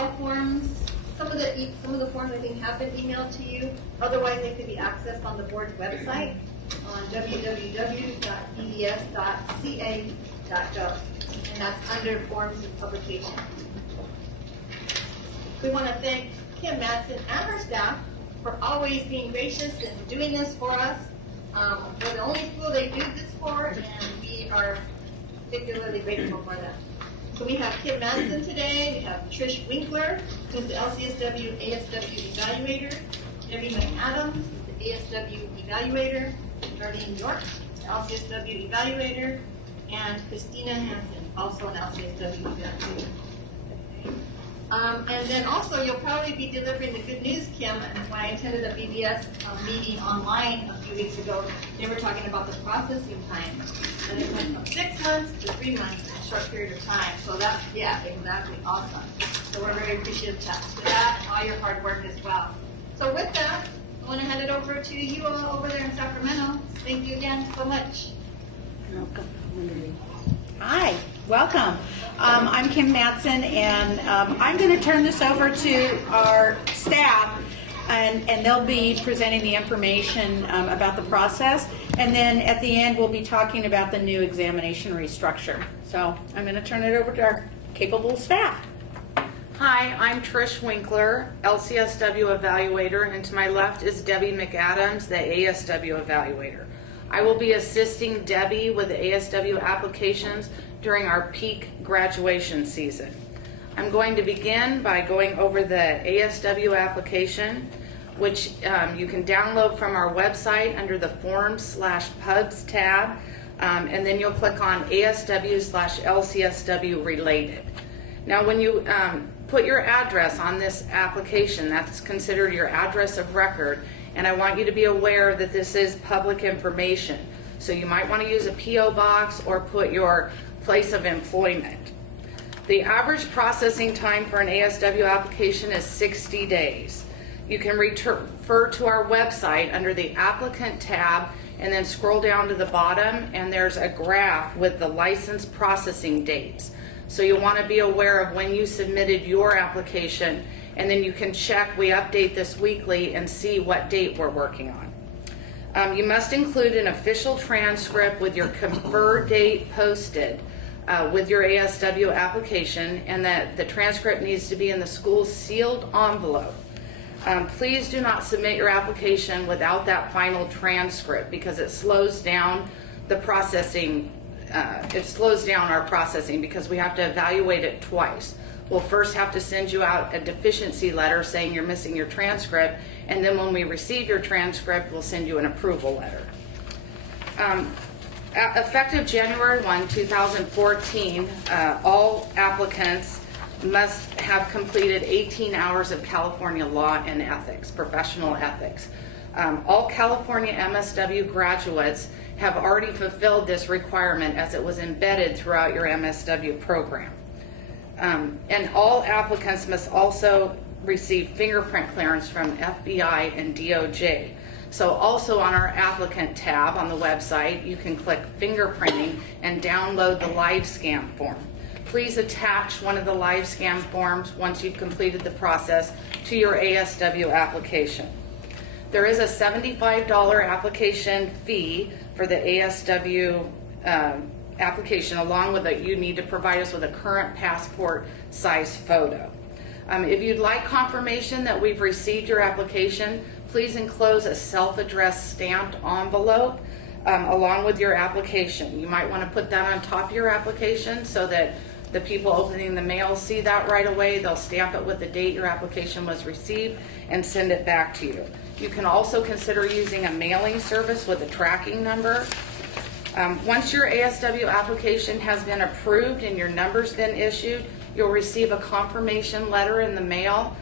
all forms, some of the forms I think have been emailed to you. Otherwise, they could be accessed on the board's website on www.bds.ca.gov, and that's under forms and publications. We want to thank Kim Madsen and her staff for always being gracious and doing this for us. We're the only school they do this for, and we are particularly grateful for them. So we have Kim Madsen today, we have Trish Winkler, who's the LCSW ASW evaluator, Debbie McAdams, the ASW evaluator, Darlene York, the LCSW evaluator, and Christina Hansen, also an LCSW evaluator. And then also, you'll probably be delivering the good news, Kim. And when I attended a BBS meeting online a few weeks ago, they were talking about the processing time. And it went from 6 months to 3 months in a short period of time. So that's, yeah, exactly, awesome. So we're very appreciative to that and all your hard work as well. So with that, I want to hand it over to you all over there in Sacramento. Thank you again so much. Welcome. Hi, welcome. I'm Kim Madsen, and I'm going to turn this over to our staff, and they'll be presenting the information about the process. And then at the end, we'll be talking about the new examination restructure. So I'm going to turn it over to our capable staff. Hi, I'm Trish Winkler, LCSW evaluator, and to my left is Debbie McAdams, the ASW evaluator. I will be assisting Debbie with the ASW applications during our peak graduation season. I'm going to begin by going over the ASW application, which you can download from our website under the Forms/Pubs tab, and then you'll click on ASW/LCSW related. Now when you put your address on this application, that's considered your address of record, and I want you to be aware that this is public information. So you might want to use a P.O. box or put your place of employment. The average processing time for an ASW application is 60 days. You can refer to our website under the applicant tab and then scroll down to the bottom, and there's a graph with the license processing dates. So you'll want to be aware of when you submitted your application, and then you can check, we update this weekly, and see what date we're working on. You must include an official transcript with your confer date posted with your ASW application, and that the transcript needs to be in the school's sealed envelope. Please do not submit your application without that final transcript, because it slows down the processing. It slows down our processing because we have to evaluate it twice. We'll first have to send you out a deficiency letter saying you're missing your transcript, and then when we receive your transcript, we'll send you an approval letter. Effective January 1, 2014, all applicants must have completed 18 hours of California law and ethics, professional ethics. All California MSW graduates have already fulfilled this requirement as it was embedded throughout your MSW program. And all applicants must also receive fingerprint clearance from FBI and DOJ. So also on our applicant tab on the website, you can click fingerprinting and download the live scan form. Please attach one of the live scan forms once you've completed the process to your ASW application. There is a $75 application fee for the ASW application, along with it, you need to provide us with a current passport size photo. If you'd like confirmation that we've received your application, please enclose a self-addressed stamped envelope along with your application. You might want to put that on top of your application so that the people opening the mail see that right away. They'll stamp it with the date your application was received and send it back to you. You can also consider using a mailing service with a tracking number. Once your ASW application has been approved and your number's been issued, you'll receive a confirmation letter in the mail.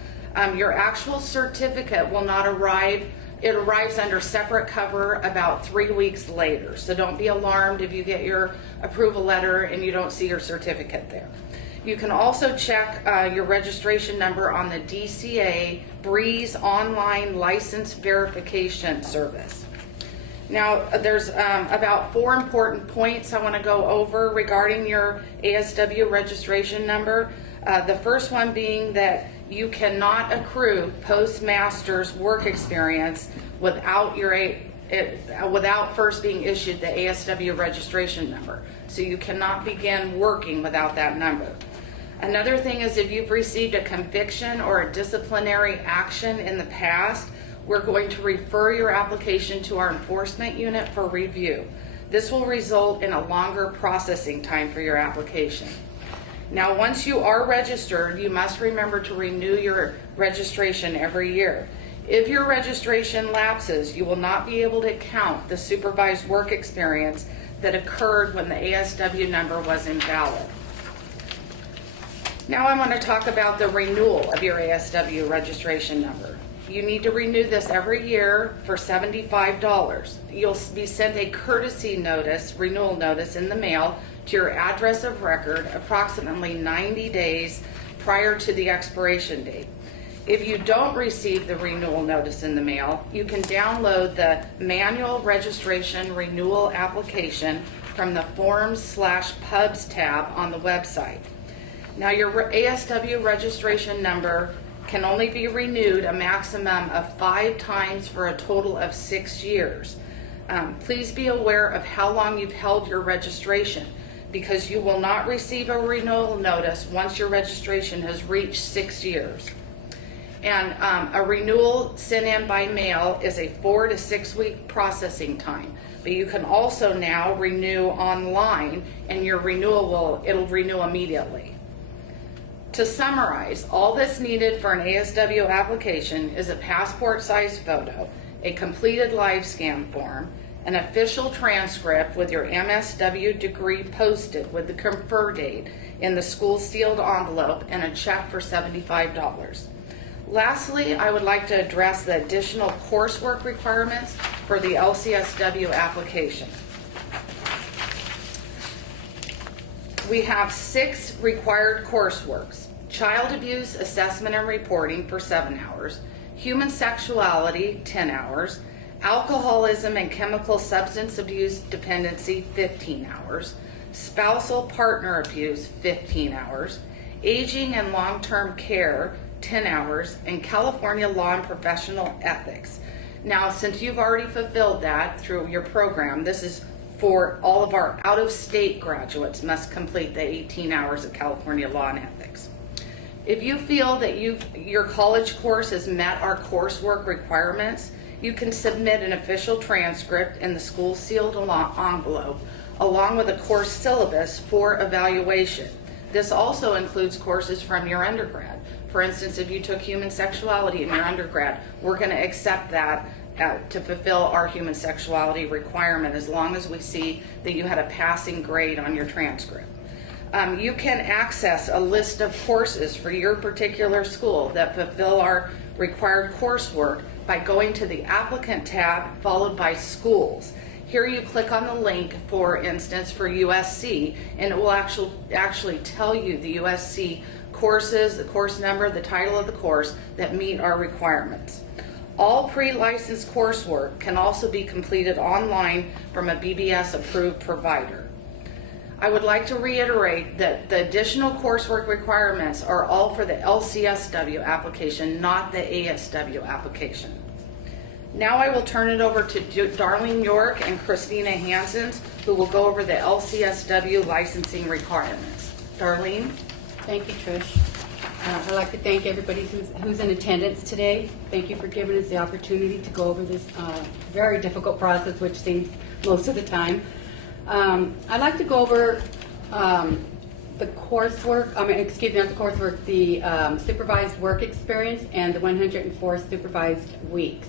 Your actual certificate will not arrive. It arrives under separate cover about 3 weeks later. So don't be alarmed if you get your approval letter and you don't see your certificate there. You can also check your registration number on the DCA Breeze online license verification service. Now, there's about 4 important points I want to go over regarding your ASW registration number. The first one being that you cannot accrue postmaster's work experience without without first being issued the ASW registration number. So you cannot begin working without that number. Another thing is if you've received a conviction or a disciplinary action in the past, we're going to refer your application to our enforcement unit for review. This will result in a longer processing time for your application. Now, once you are registered, you must remember to renew your registration every year. If your registration lapses, you will not be able to count the supervised work experience that occurred when the ASW number was invalid. Now I want to talk about the renewal of your ASW registration number. You need to renew this every year for $75. You'll be sent a courtesy notice, renewal notice in the mail to your address of record approximately 90 days prior to the expiration date. If you don't receive the renewal notice in the mail, you can download the manual registration renewal application from the Forms/Pubs tab on the website. Now, your ASW registration number can only be renewed a maximum of 5 times for a total of 6 years. Please be aware of how long you've held your registration, because you will not receive a renewal notice once your registration has reached 6 years. And a renewal sent in by mail is a 4 to 6 week processing time. But you can also now renew online, and your renewal it'll renew immediately. To summarize, all that's needed for an ASW application is a passport size photo, a completed live scan form, an official transcript with your MSW degree posted with the confer date in the school sealed envelope, and a check for $75. Lastly, I would like to address the additional coursework requirements for the LCSW application. We have 6 required courseworks: child abuse assessment and reporting for 7 hours, human sexuality 10 hours, alcoholism and chemical substance abuse dependency 15 hours, spousal partner abuse 15 hours, aging and long-term care 10 hours, and California law and professional ethics. Now, since you've already fulfilled that through your program, this is for all of our out-of-state graduates must complete the 18 hours of California law and ethics. If you feel that your college course has met our coursework requirements, you can submit an official transcript in the school sealed envelope along with a course syllabus for evaluation. This also includes courses from your undergrad. For instance, if you took human sexuality in your undergrad, we're going to accept that to fulfill our human sexuality requirement as long as we see that you had a passing grade on your transcript. You can access a list of courses for your particular school that fulfill our required coursework by going to the applicant tab followed by schools. Here you click on the link, for instance, for USC, and it will actually tell you the USC courses, the course number, the title of the course that meet our requirements. All pre-licensed coursework can also be completed online from a BBS approved provider. I would like to reiterate that the additional coursework requirements are all for the LCSW application, not the ASW application. Now I will turn it over to Darlene York and Christina Hansen, who will go over the LCSW licensing requirements. Darlene? Thank you, Trish. I'd like to thank everybody who's in attendance today. Thank you for giving us the opportunity to go over this very difficult process, which seems most of the time. I'd like to go over the coursework, not the coursework, the supervised work experience and the 104 supervised weeks.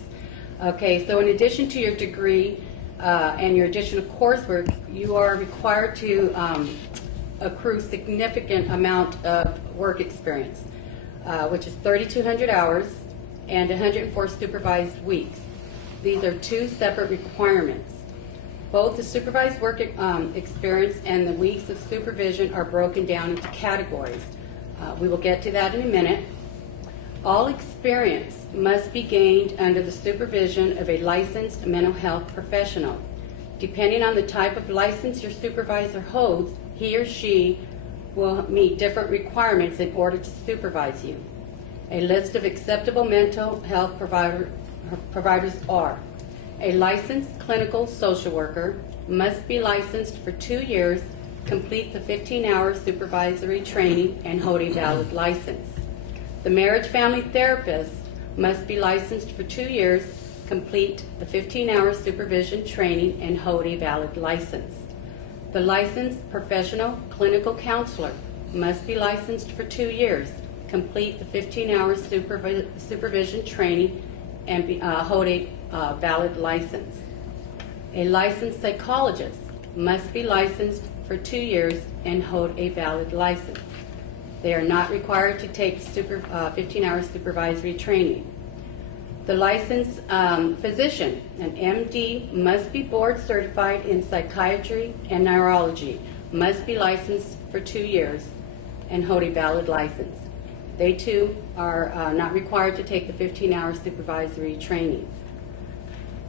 Okay, so in addition to your degree and your additional coursework, you are required to accrue significant amount of work experience, which is 3,200 hours and 104 supervised weeks. These are 2 separate requirements. Both the supervised work experience and the weeks of supervision are broken down into categories. We will get to that in a minute. All experience must be gained under the supervision of a licensed mental health professional. Depending on the type of license your supervisor holds, he or she will meet different requirements in order to supervise you. A list of acceptable mental health providers are: a licensed clinical social worker must be licensed for 2 years, complete the 15-hour supervisory training, and hold a valid license. The marriage family therapist must be licensed for 2 years, complete the 15-hour supervision training, and hold a valid license. The licensed professional clinical counselor must be licensed for 2 years, complete the 15-hour supervision training, and hold a valid license. A licensed psychologist must be licensed for 2 years and hold a valid license. They are not required to take 15-hour supervisory training. The licensed physician, an MD, must be board certified in psychiatry and neurology, must be licensed for 2 years and hold a valid license. They too are not required to take the 15-hour supervisory training.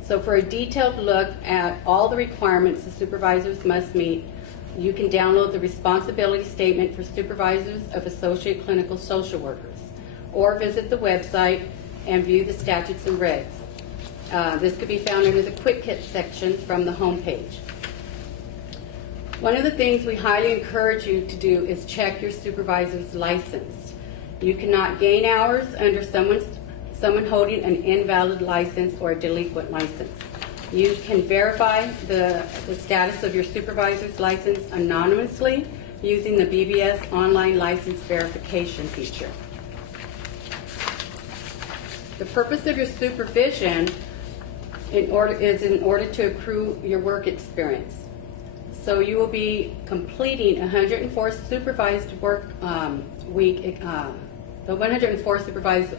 So for a detailed look at all the requirements the supervisors must meet, you can download the responsibility statement for supervisors of associate clinical social workers, or visit the website and view the statutes and regs. This could be found under the Quick Hit section from the homepage. One of the things we highly encourage you to do is check your supervisor's license. You cannot gain hours under someone holding an invalid license or a delinquent license. You can verify the status of your supervisor's license anonymously using the BBS online license verification feature. The purpose of your supervision is in order to accrue your work experience. So you will be completing 104 supervised work the 104 supervised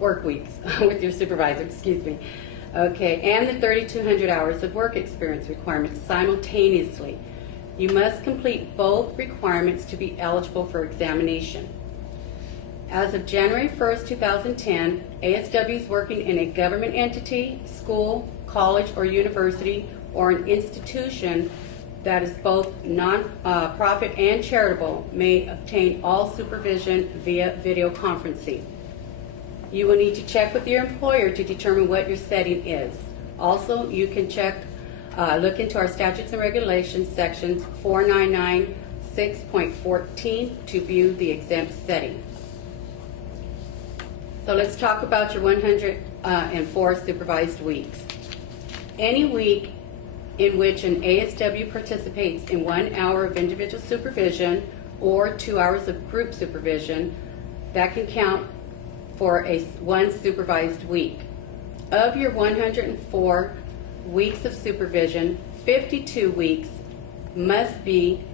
work weeks with your supervisor, excuse me. Okay, and the 3,200 hours of work experience requirements simultaneously. You must complete both requirements to be eligible for examination. As of January 1st, 2010, ASW is working in a government entity, school, college, or university, or an institution that is both non-profit and charitable may obtain all supervision via video conferencing. You will need to check with your employer to determine what your setting is. Also, you can look into our statutes and regulations sections 499-6.14 to view the exempt setting. So let's talk about your 104 supervised weeks. Any week in which an ASW participates in 1 hour of individual supervision or 2 hours of group supervision, that can count for one supervised week. Of your 104 weeks of supervision, 52 weeks must be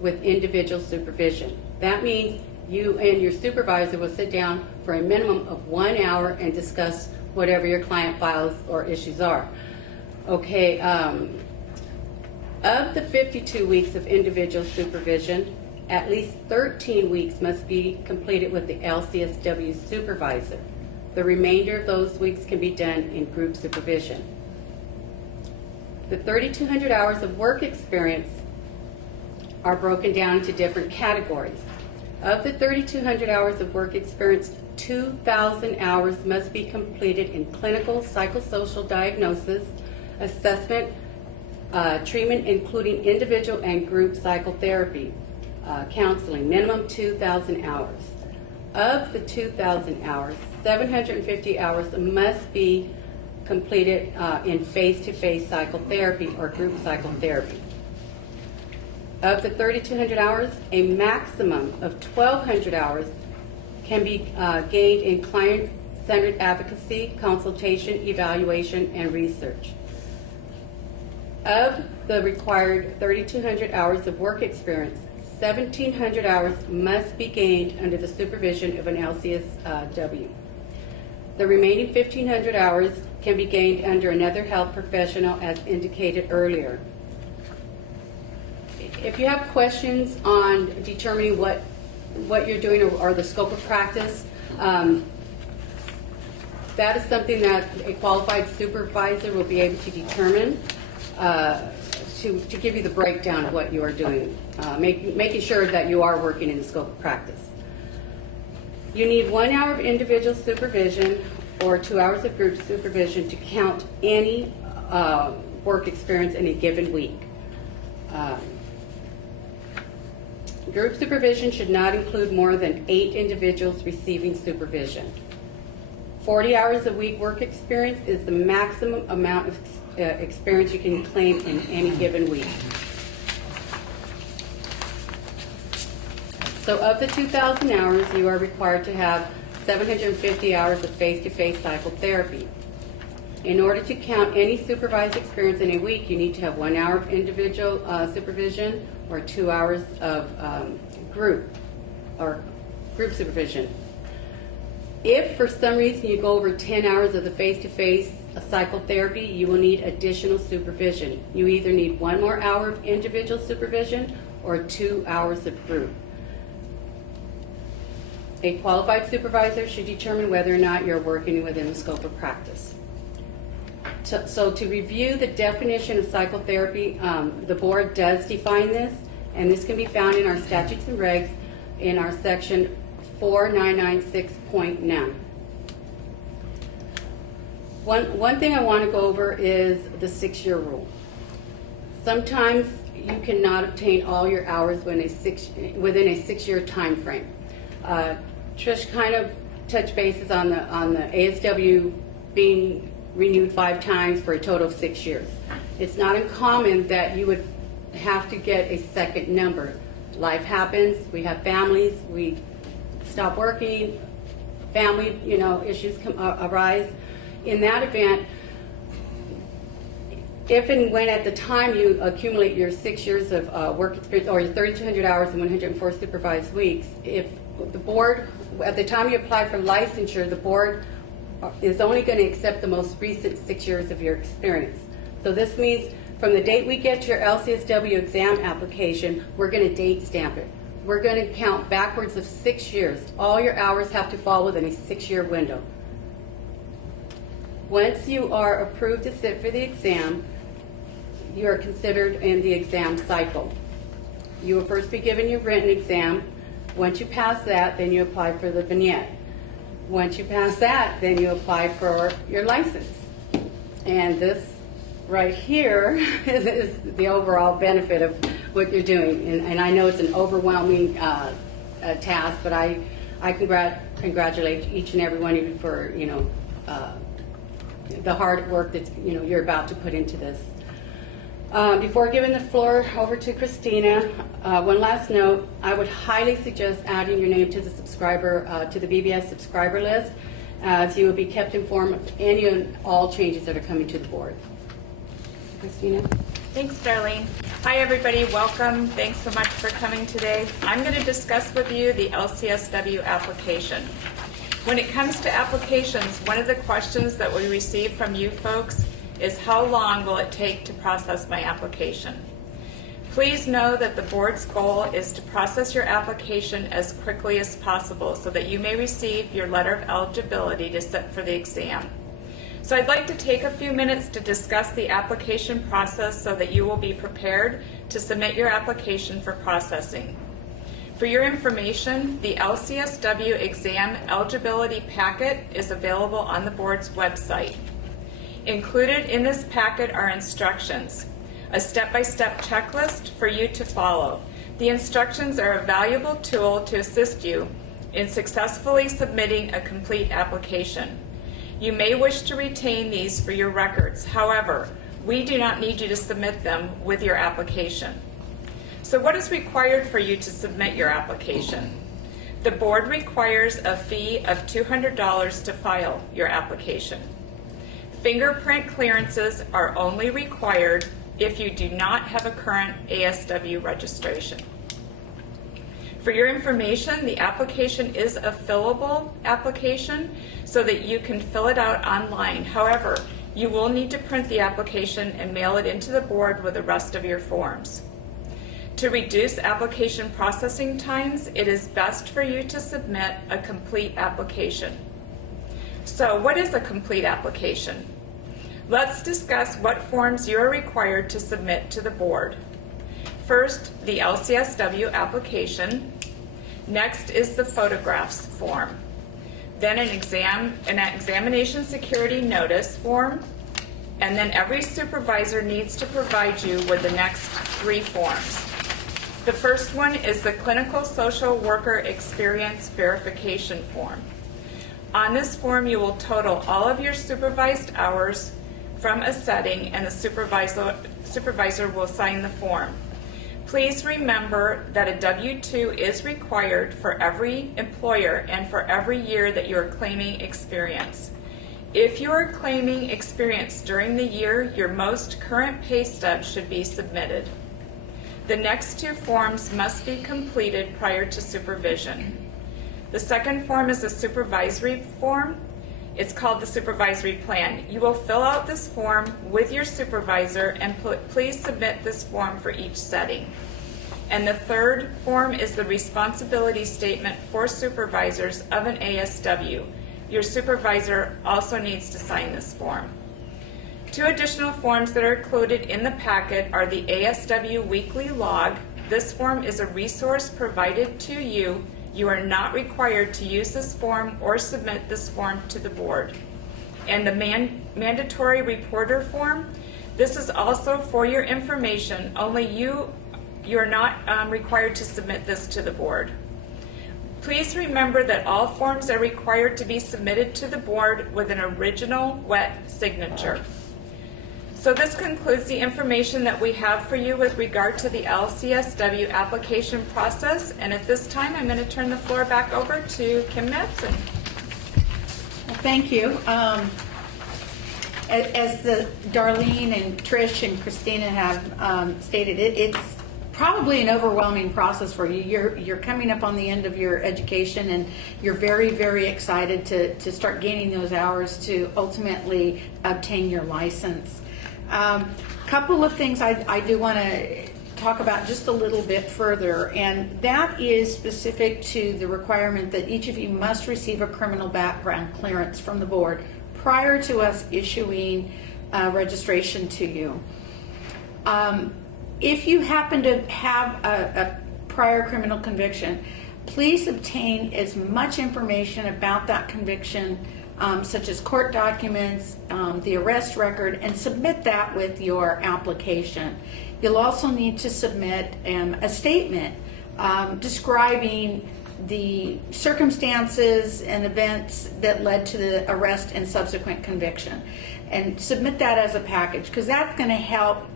with individual supervision. That means you and your supervisor will sit down for a minimum of 1 hour and discuss whatever your client files or issues are. Okay, of the 52 weeks of individual supervision, at least 13 weeks must be completed with the LCSW supervisor. The remainder of those weeks can be done in group supervision. The 3,200 hours of work experience are broken down into different categories. Of the 3,200 hours of work experience, 2,000 hours must be completed in clinical psychosocial diagnosis, assessment, treatment including individual and group psychotherapy, counseling, minimum 2,000 hours. Of the 2,000 hours, 750 hours must be completed in face-to-face psychotherapy or group psychotherapy. Of the 3,200 hours, a maximum of 1,200 hours can be gained in client-centered advocacy, consultation, evaluation, and research. Of the required 3,200 hours of work experience, 1,700 hours must be gained under the supervision of an LCSW. The remaining 1,500 hours can be gained under another health professional as indicated earlier. If you have questions on determining what you're doing or the scope of practice, that is something that a qualified supervisor will be able to determine. to give you the breakdown of what you are doing, making sure that you are working in the scope of practice. You need 1 hour of individual supervision or 2 hours of group supervision to count any work experience in a given week. Group supervision should not include more than 8 individuals receiving supervision. 40 hours a week work experience is the maximum amount of experience you can claim in any given week. So of the 2,000 hours, you are required to have 750 hours of face-to-face psychotherapy. In order to count any supervised experience in a week, you need to have 1 hour of individual supervision or 2 hours of group supervision. If for some reason you go over 10 hours of the face-to-face psychotherapy, you will need additional supervision. You either need 1 more hour of individual supervision or 2 hours of group. A qualified supervisor should determine whether or not you're working within the scope of practice. So to review the definition of psychotherapy, the board does define this, and this can be found in our statutes and regs in our section 4996.9. One thing I want to go over is the 6-year rule. Sometimes you cannot obtain all your hours within a 6-year time frame. Trish kind of touched bases on the ASW being renewed 5 times for a total of 6 years. It's not uncommon that you would have to get a second number. Life happens, we have families, we stop working, family issues arise. In that event, if and when at the time you accumulate your 6 years of work experience or your 3,200 hours and 104 supervised weeks, if the board, at the time you apply for licensure, the board is only going to accept the most recent 6 years of your experience. So this means from the date we get your LCSW exam application, we're going to date stamp it. We're going to count backwards of 6 years. All your hours have to fall within a 6-year window. Once you are approved to sit for the exam, you are considered in the exam cycle. You will first be given your written exam. Once you pass that, then you apply for the vignette. Once you pass that, then you apply for your license. And this right here is the overall benefit of what you're doing. And I know it's an overwhelming task, but I congratulate each and every one of you for the hard work that you're about to put into this. Before giving the floor over to Christina, one last note: I would highly suggest adding your name to the to the BBS subscriber list, so you will be kept informed of any and all changes that are coming to the board. Christina. Thanks, Darlene. Hi, everybody. Welcome. Thanks so much for coming today. I'm going to discuss with you the LCSW application. When it comes to applications, one of the questions that we receive from you folks is how long will it take to process my application? Please know that the board's goal is to process your application as quickly as possible so that you may receive your letter of eligibility to sit for the exam. So I'd like to take a few minutes to discuss the application process so that you will be prepared to submit your application for processing. For your information, the LCSW exam eligibility packet is available on the board's website. Included in this packet are instructions, a step-by-step checklist for you to follow. The instructions are a valuable tool to assist you in successfully submitting a complete application. You may wish to retain these for your records. However, we do not need you to submit them with your application. So what is required for you to submit your application? The board requires a fee of $200 to file your application. Fingerprint clearances are only required if you do not have a current ASW registration. For your information, the application is a fillable application so that you can fill it out online. However, you will need to print the application and mail it into the board with the rest of your forms. To reduce application processing times, it is best for you to submit a complete application. So what is a complete application? Let's discuss what forms you are required to submit to the board. First, the LCSW application. Next is the photographs form. Then an examination security notice form. And then every supervisor needs to provide you with the next 3 forms. The first one is the clinical social worker experience verification form. On this form, you will total all of your supervised hours from a setting, and the supervisor will sign the form. Please remember that a W-2 is required for every employer and for every year that you are claiming experience. If you are claiming experience during the year, your most current pay stub should be submitted. The next 2 forms must be completed prior to supervision. The second form is a supervisory form. It's called the supervisory plan. You will fill out this form with your supervisor and please submit this form for each setting. And the third form is the responsibility statement for supervisors of an ASW. Your supervisor also needs to sign this form. 2 additional forms that are included in the packet are the ASW weekly log. This form is a resource provided to you. You are not required to use this form or submit this form to the board. And the mandatory reporter form, this is also for your information. Only you're not required to submit this to the board. Please remember that all forms are required to be submitted to the board with an original wet signature. So this concludes the information that we have for you with regard to the LCSW application process. And at this time, I'm going to turn the floor back over to Kim Madsen. Well, thank you. As Darlene and Trish and Christina have stated, it's probably an overwhelming process for you. You're coming up on the end of your education and you're very, very excited to start gaining those hours to ultimately obtain your license. Couple of things I do want to talk about just a little bit further, and that is specific to the requirement that each of you must receive a criminal background clearance from the board prior to us issuing registration to you. If you happen to have a prior criminal conviction, please obtain as much information about that conviction, such as court documents, the arrest record, and submit that with your application. You'll also need to submit a statement describing the circumstances and events that led to the arrest and subsequent conviction, and submit that as a package, because that's going to help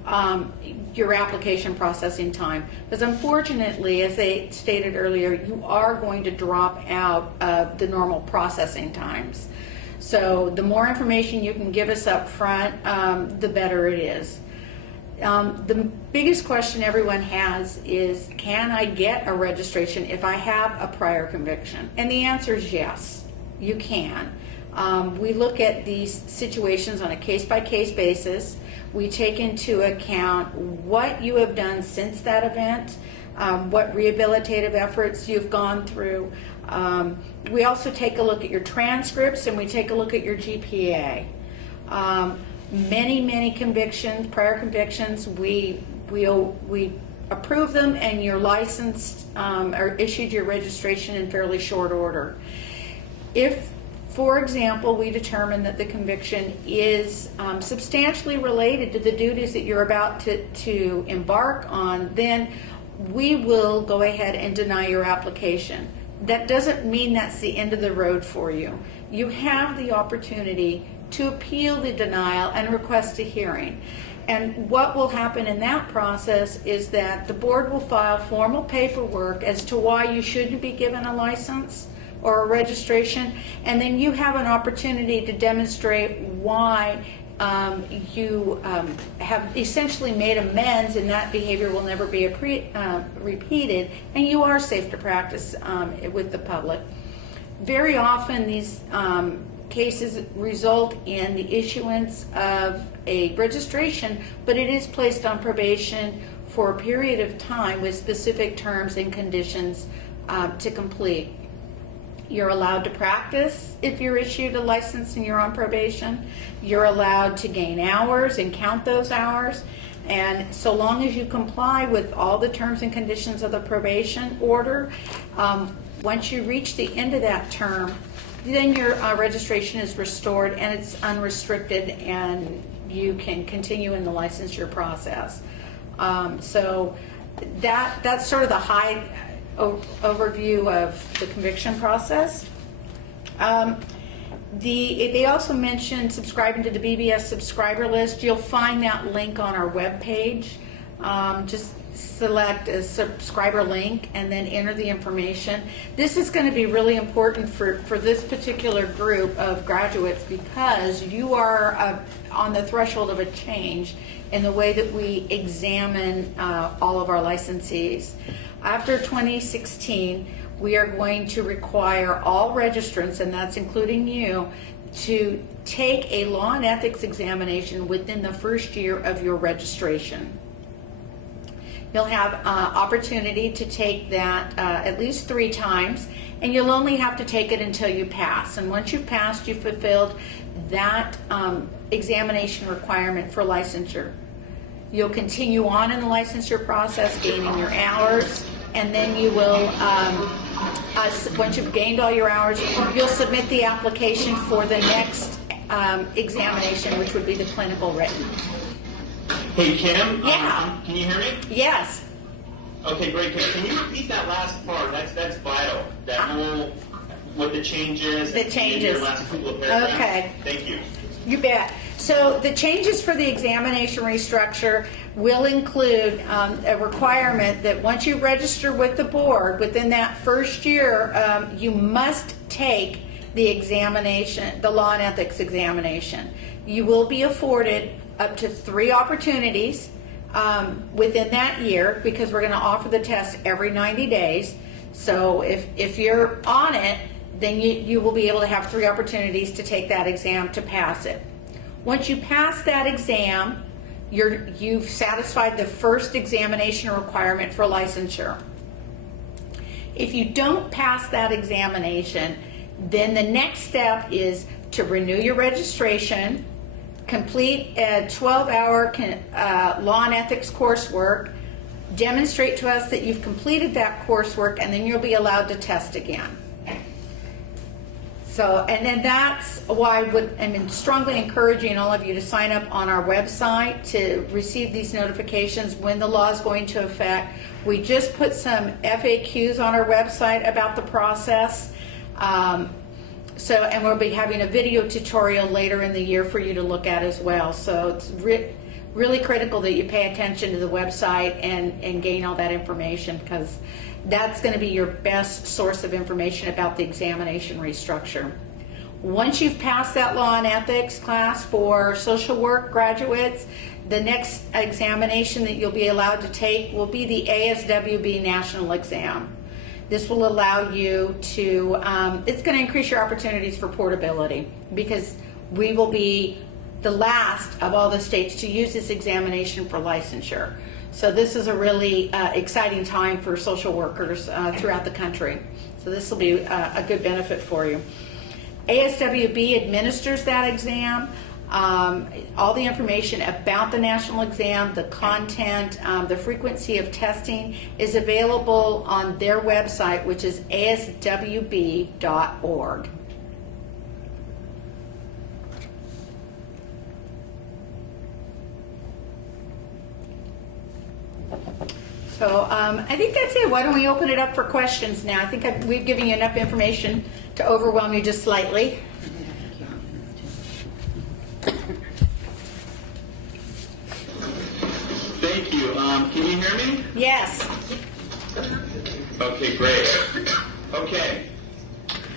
your application processing time. Because unfortunately, as they stated earlier, you are going to drop out of the normal processing times. So the more information you can give us up front, the better it is. The biggest question everyone has is, can I get a registration if I have a prior conviction? And the answer is yes, you can. We look at these situations on a case-by-case basis. We take into account what you have done since that event, what rehabilitative efforts you've gone through. We also take a look at your transcripts, and we take a look at your GPA. Many convictions, prior convictions, we approve them, and you're licensed or issued your registration in fairly short order. If, for example, we determine that the conviction is substantially related to the duties that you're about to embark on, then we will go ahead and deny your application. That doesn't mean that's the end of the road for you. You have the opportunity to appeal the denial and request a hearing. And what will happen in that process is that the board will file formal paperwork as to why you shouldn't be given a license or a registration, and then you have an opportunity to demonstrate why you have essentially made amends, and that behavior will never be repeated, and you are safe to practice with the public. Very often these cases result in the issuance of a registration, but it is placed on probation for a period of time with specific terms and conditions to complete. You're allowed to practice if you're issued a license and you're on probation. You're allowed to gain hours and count those hours. And so long as you comply with all the terms and conditions of the probation order, once you reach the end of that term, then your registration is restored and it's unrestricted, and you can continue in the licensure process. So that's sort of the high overview of the conviction process. They also mentioned subscribing to the BBS subscriber list. You'll find that link on our webpage. Just select a subscriber link and then enter the information. This is going to be really important for this particular group of graduates, because you are on the threshold of a change in the way that we examine all of our licensees. After 2016, we are going to require all registrants, and that's including you, to take a law and ethics examination within the first year of your registration. You'll have opportunity to take that at least 3 times, and you'll only have to take it until you pass. And once you've passed, you've fulfilled that examination requirement for licensure. You'll continue on in the licensure process, gaining your hours, and then you will, once you've gained all your hours, you'll submit the application for the next examination, which would be the clinical written. Hey, Kim? Yeah. Can you hear me? Yes. Okay, great. Can you repeat that last part? That's vital. That whole, what the change is. The changes. Your last couple of paragraphs. Okay. Thank you. You bet. So the changes for the examination restructure will include a requirement that once you register with the board, within that first year, you must take the examination, the law and ethics examination. You will be afforded up to 3 opportunities within that year, because we're going to offer the test every 90 days. So if you're on it, then you will be able to have 3 opportunities to take that exam to pass it. Once you pass that exam, you've satisfied the first examination requirement for licensure. If you don't pass that examination, then the next step is to renew your registration, complete a 12-hour law and ethics coursework, demonstrate to us that you've completed that coursework, and then you'll be allowed to test again. So, and then that's why I'm strongly encouraging all of you to sign up on our website to receive these notifications when the law is going to affect. We just put some FAQs on our website about the process. And we'll be having a video tutorial later in the year for you to look at as well. So it's really critical that you pay attention to the website and gain all that information, because that's going to be your best source of information about the examination restructure. Once you've passed that law and ethics class for social work graduates, the next examination that you'll be allowed to take will be the ASWB national exam. This will allow you to, it's going to increase your opportunities for portability, because we will be the last of all the states to use this examination for licensure. So this is a really exciting time for social workers throughout the country. So this will be a good benefit for you. ASWB administers that exam. All the information about the national exam, the content, the frequency of testing is available on their website, which is aswb.org. So I think that's it. Why don't we open it up for questions now? I think we've given you enough information to overwhelm you just slightly. Thank you. Can you hear me? Yes. Okay, great. Okay.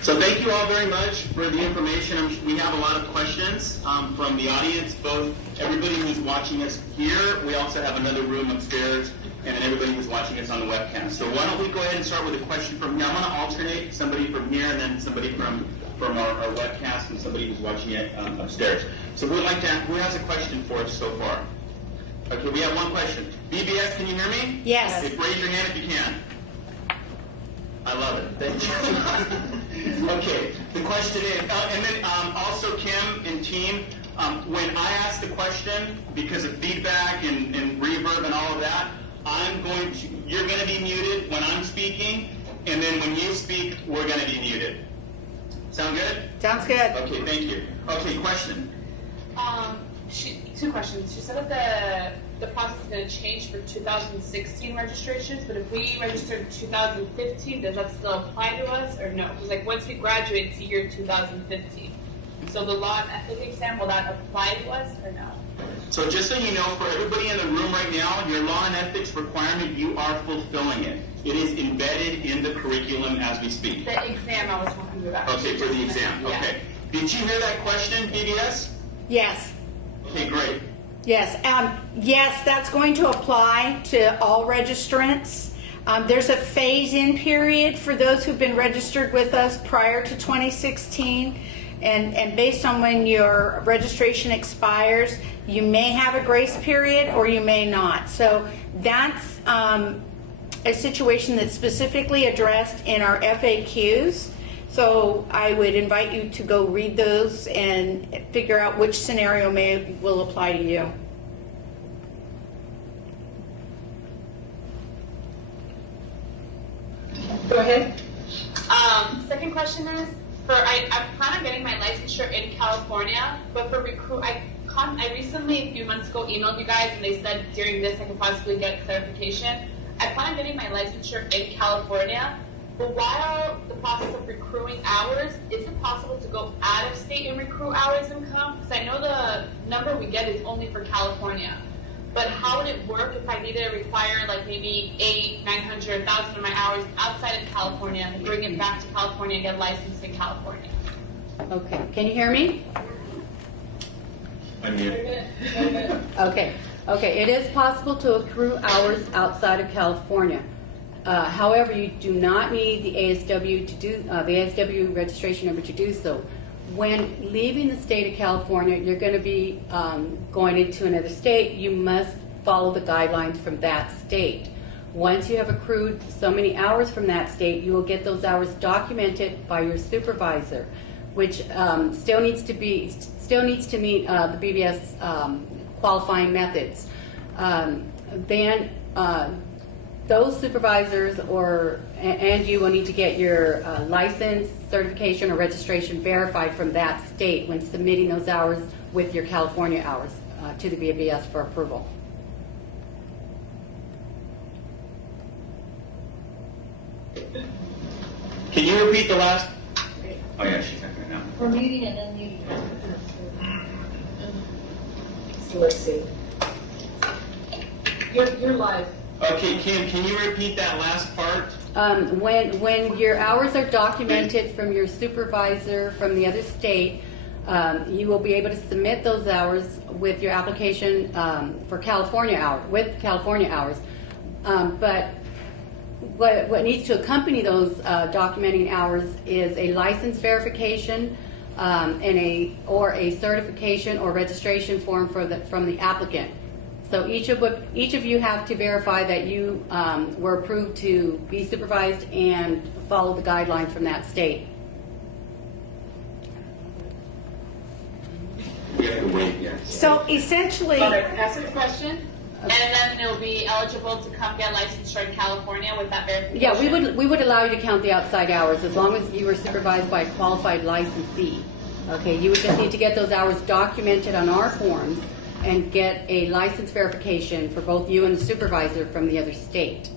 So thank you all very much for the information. We have a lot of questions from the audience, both everybody who's watching us here. We also have another room upstairs, and then everybody who's watching us on the webcam. So why don't we go ahead and start with a question from here. I'm going to alternate somebody from here and then somebody from our webcast and somebody who's watching it upstairs. So who has a question for us so far? Okay, we have one question. BBS, can you hear me? Yes. Okay, raise your hand if you can. I love it. Thank you. Okay, the question is, and then also Kim and team, when I ask the question, because of feedback and reverb and all of that, you're going to be muted when I'm speaking, and then when you speak, we're going to be muted. Sound good? Sounds good. Okay, thank you. Okay, question. Two questions. She said that the process is going to change for 2016 registrations, but if we registered in 2015, does that still apply to us or no? Because like once we graduate, it's year 2015. So the law and ethics exam, will that apply to us or no? So just so you know, for everybody in the room right now, your law and ethics requirement, you are fulfilling it. It is embedded in the curriculum as we speak. The exam I was talking about. Okay, for the exam. Yeah. Okay. Did you hear that question, BBS? Yes. Okay, great. Yes, yes, that's going to apply to all registrants. There's a phase-in period for those who've been registered with us prior to 2016, and based on when your registration expires, you may have a grace period or you may not. So that's a situation that's specifically addressed in our FAQs. So I would invite you to go read those and figure out which scenario will apply to you. Go ahead. Second question is, I plan on getting my licensure in California, but for I recently, a few months ago, emailed you guys and they said during this I could possibly get clarification. I plan on getting my licensure in California, but while the process of accruing hours, is it possible to go out of state and accrue hours and come? Because I know the number we get is only for California. But how would it work if I needed to require like maybe 800, 900, 1,000 of my hours outside of California and bring it back to California and get licensed in California? Okay, can you hear me? Unmute. Okay, it is possible to accrue hours outside of California. However, you do not need the ASW to do the ASW registration number to do so. When leaving the state of California, you're going to be going into another state. You must follow the guidelines from that state. Once you have accrued so many hours from that state, you will get those hours documented by your supervisor, which still needs to meet the BBS qualifying methods. Then those supervisors and you will need to get your license, certification, or registration verified from that state when submitting those hours with your California hours to the BBS for approval. Can you repeat the last? Oh yeah, she's not right now. For meeting and then meeting. So let's see. You're live. Okay, Kim, can you repeat that last part? When your hours are documented from your supervisor from the other state, you will be able to submit those hours with your application for California hours. But what needs to accompany those documenting hours is a license verification or a certification or registration form from the applicant. So each of you have to verify that you were approved to be supervised and follow the guidelines from that state. We have to wait, yes. So essentially, That's the question. And then they'll be eligible to come get licensure in California with that verification? Yeah, we would allow you to count the outside hours as long as you were supervised by a qualified licensee. Okay, you would just need to get those hours documented on our forms and get a license verification for both you and the supervisor from the other state.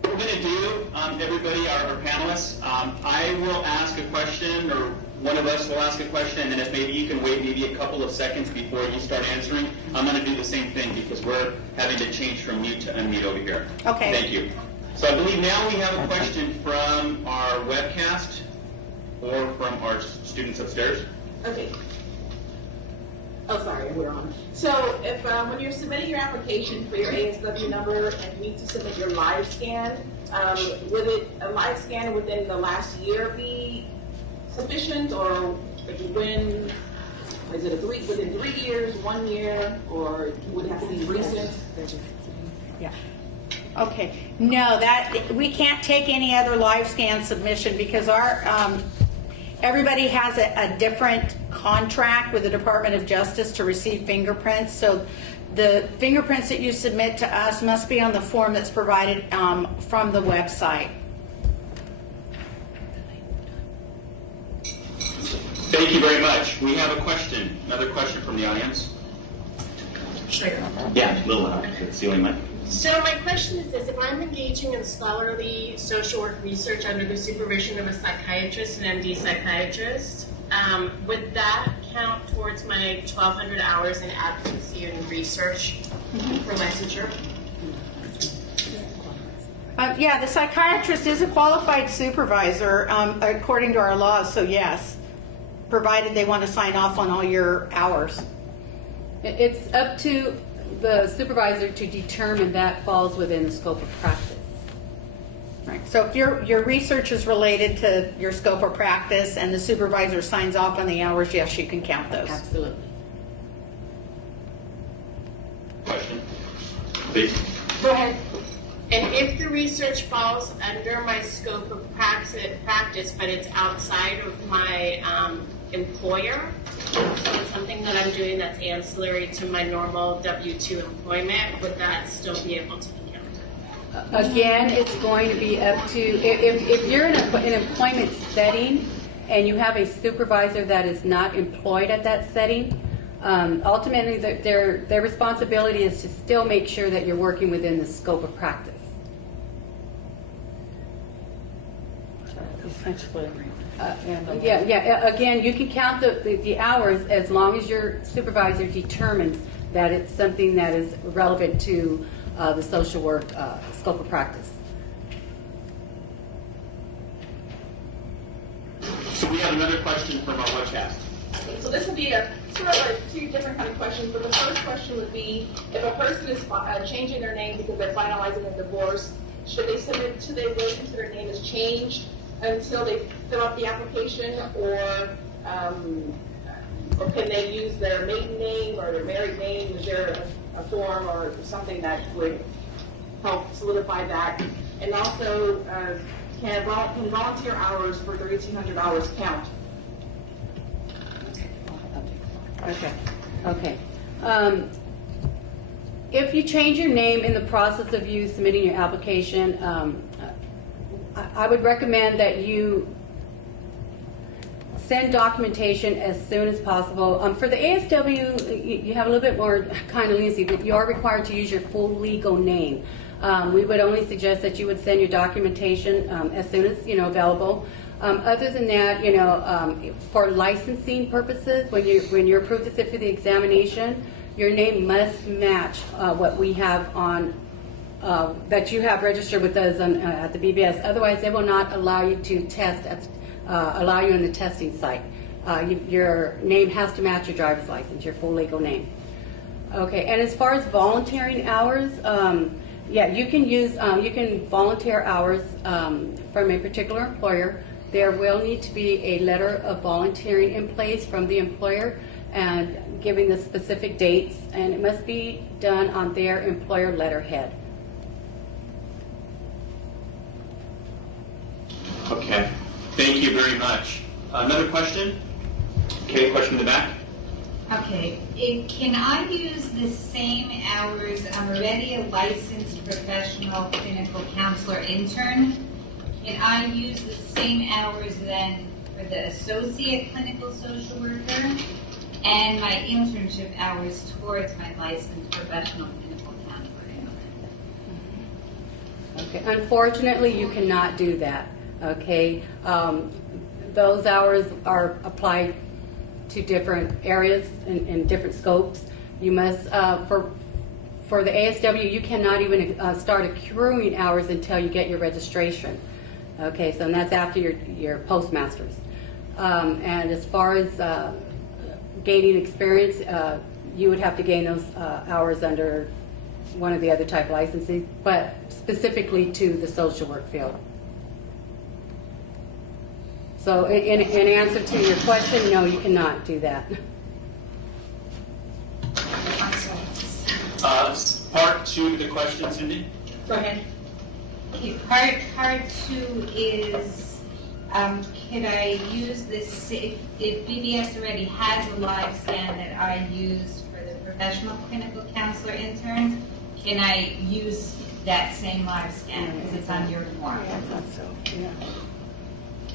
What we're going to do, everybody, our panelists, I will ask a question, or one of us will ask a question, and then if maybe you can wait maybe a couple of seconds before you start answering, I'm going to do the same thing because we're having to change from mute to unmute over here. Okay. Thank you. So I believe now we have a question from our webcast or from our students upstairs. Okay. Oh, sorry, we're on. So if when you're submitting your application for your ASW number and you need to submit your live scan, would a live scan within the last year be sufficient, or when Is it within 3 years, 1 year, or would it have to be recent? Yeah. Okay. No, we can't take any other live scan submission because everybody has a different contract with the Department of Justice to receive fingerprints. So the fingerprints that you submit to us must be on the form that's provided from the website. Thank you very much. We have a question, another question from the audience. Yeah, a little louder. It's the only mic. So my question is this: if I'm engaging in scholarly social work research under the supervision of a psychiatrist, an MD psychiatrist, would that count towards my 1,200 hours in advocacy and research for licensure? Yeah, the psychiatrist is a qualified supervisor according to our laws, so yes, provided they want to sign off on all your hours. It's up to the supervisor to determine that falls within the scope of practice. Right. So if your research is related to your scope of practice and the supervisor signs off on the hours, yes, you can count those. Absolutely. Question, please. Go ahead. And if the research falls under my scope of practice, but it's outside of my employer, so it's something that I'm doing that's ancillary to my normal W-2 employment, would that still be able to be counted? Again, it's going to be up to, if you're in an employment setting and you have a supervisor that is not employed at that setting, ultimately their responsibility is to still make sure that you're working within the scope of practice. Yeah. Again, you can count the hours as long as your supervisor determines that it's something that is relevant to the social work scope of practice. So we have another question from our webcast. So this would be sort of two different kind of questions, but the first question would be, if a person is changing their name because they're finalizing a divorce, should they wait until their name is changed until they fill out the application, or can they use their maiden name or their married name? Is there a form or something that would help solidify that? And also, can volunteer hours for 3,200 hours count? Okay. If you change your name in the process of you submitting your application, I would recommend that you send documentation as soon as possible. For the ASW, you have a little bit more kind of leniency, but you are required to use your full legal name. We would only suggest that you would send your documentation as soon as available. Other than that, for licensing purposes, when you're approved to sit for the examination, your name must match what we have on that you have registered with us at the BBS. Otherwise, they will not allow you to test allow you on the testing site. Your name has to match your driver's license, your full legal name. Okay, and as far as volunteering hours, yeah, you can volunteer hours from a particular employer. There will need to be a letter of volunteering in place from the employer and giving the specific dates, and it must be done on their employer letterhead. Okay, thank you very much. Another question? Okay, question in the back. Okay, can I use the same hours? I'm already a licensed professional clinical counselor intern. Can I use the same hours then for the associate clinical social worker and my internship hours towards my licensed professional clinical counselor? Okay, unfortunately, you cannot do that. Okay, those hours are applied to different areas and different scopes. You must, for the ASW, you cannot even start accruing hours until you get your registration. Okay, so that's after your postmasters. And as far as gaining experience, you would have to gain those hours under one of the other type licenses, but specifically to the social work field. So in answer to your question, no, you cannot do that. Part 2 of the question, Cindy? Go ahead. Okay, part two is, could I use this, if BBS already has a live scan that I used for the professional clinical counselor interns, can I use that same live scan because it's on your form? I thought so, yeah.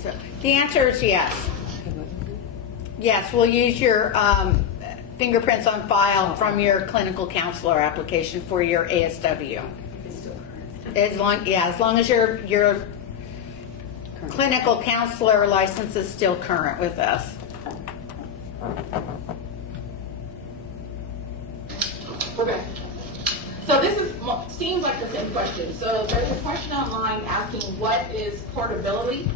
So, the answer is yes. Yes, we'll use your fingerprints on file from your clinical counselor application for your ASW. As long as your clinical counselor license is still current with us. Okay. So this seems like the same question. So there's a question online asking what is portability?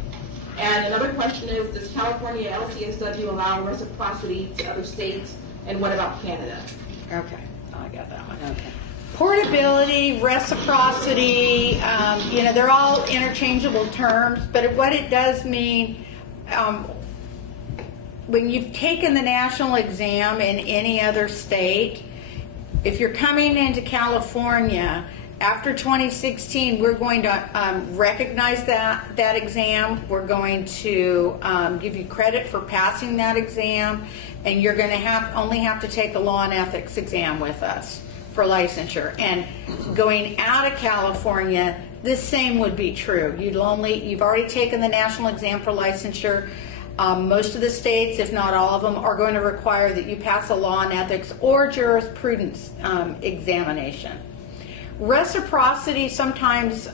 And another question is, does California LCSW allow reciprocity to other states? And what about Canada? Okay, I got that one. Okay. Portability, reciprocity, they're all interchangeable terms, but what it does mean, when you've taken the national exam in any other state, if you're coming into California, after 2016, we're going to recognize that exam. We're going to give you credit for passing that exam, and you're going to only have to take the law and ethics exam with us for licensure. And going out of California, the same would be true. You've already taken the national exam for licensure. Most of the states, if not all of them, are going to require that you pass a law and ethics or jurisprudence examination. Reciprocity sometimes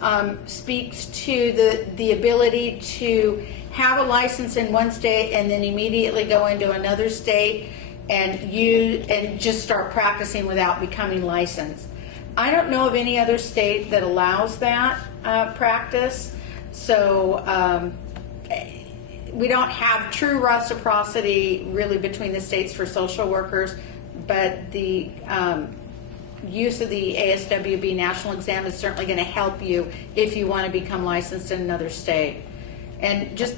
speaks to the ability to have a license in one state and then immediately go into another state and just start practicing without becoming licensed. I don't know of any other state that allows that practice, so we don't have true reciprocity really between the states for social workers, but the use of the ASWB national exam is certainly going to help you if you want to become licensed in another state. And just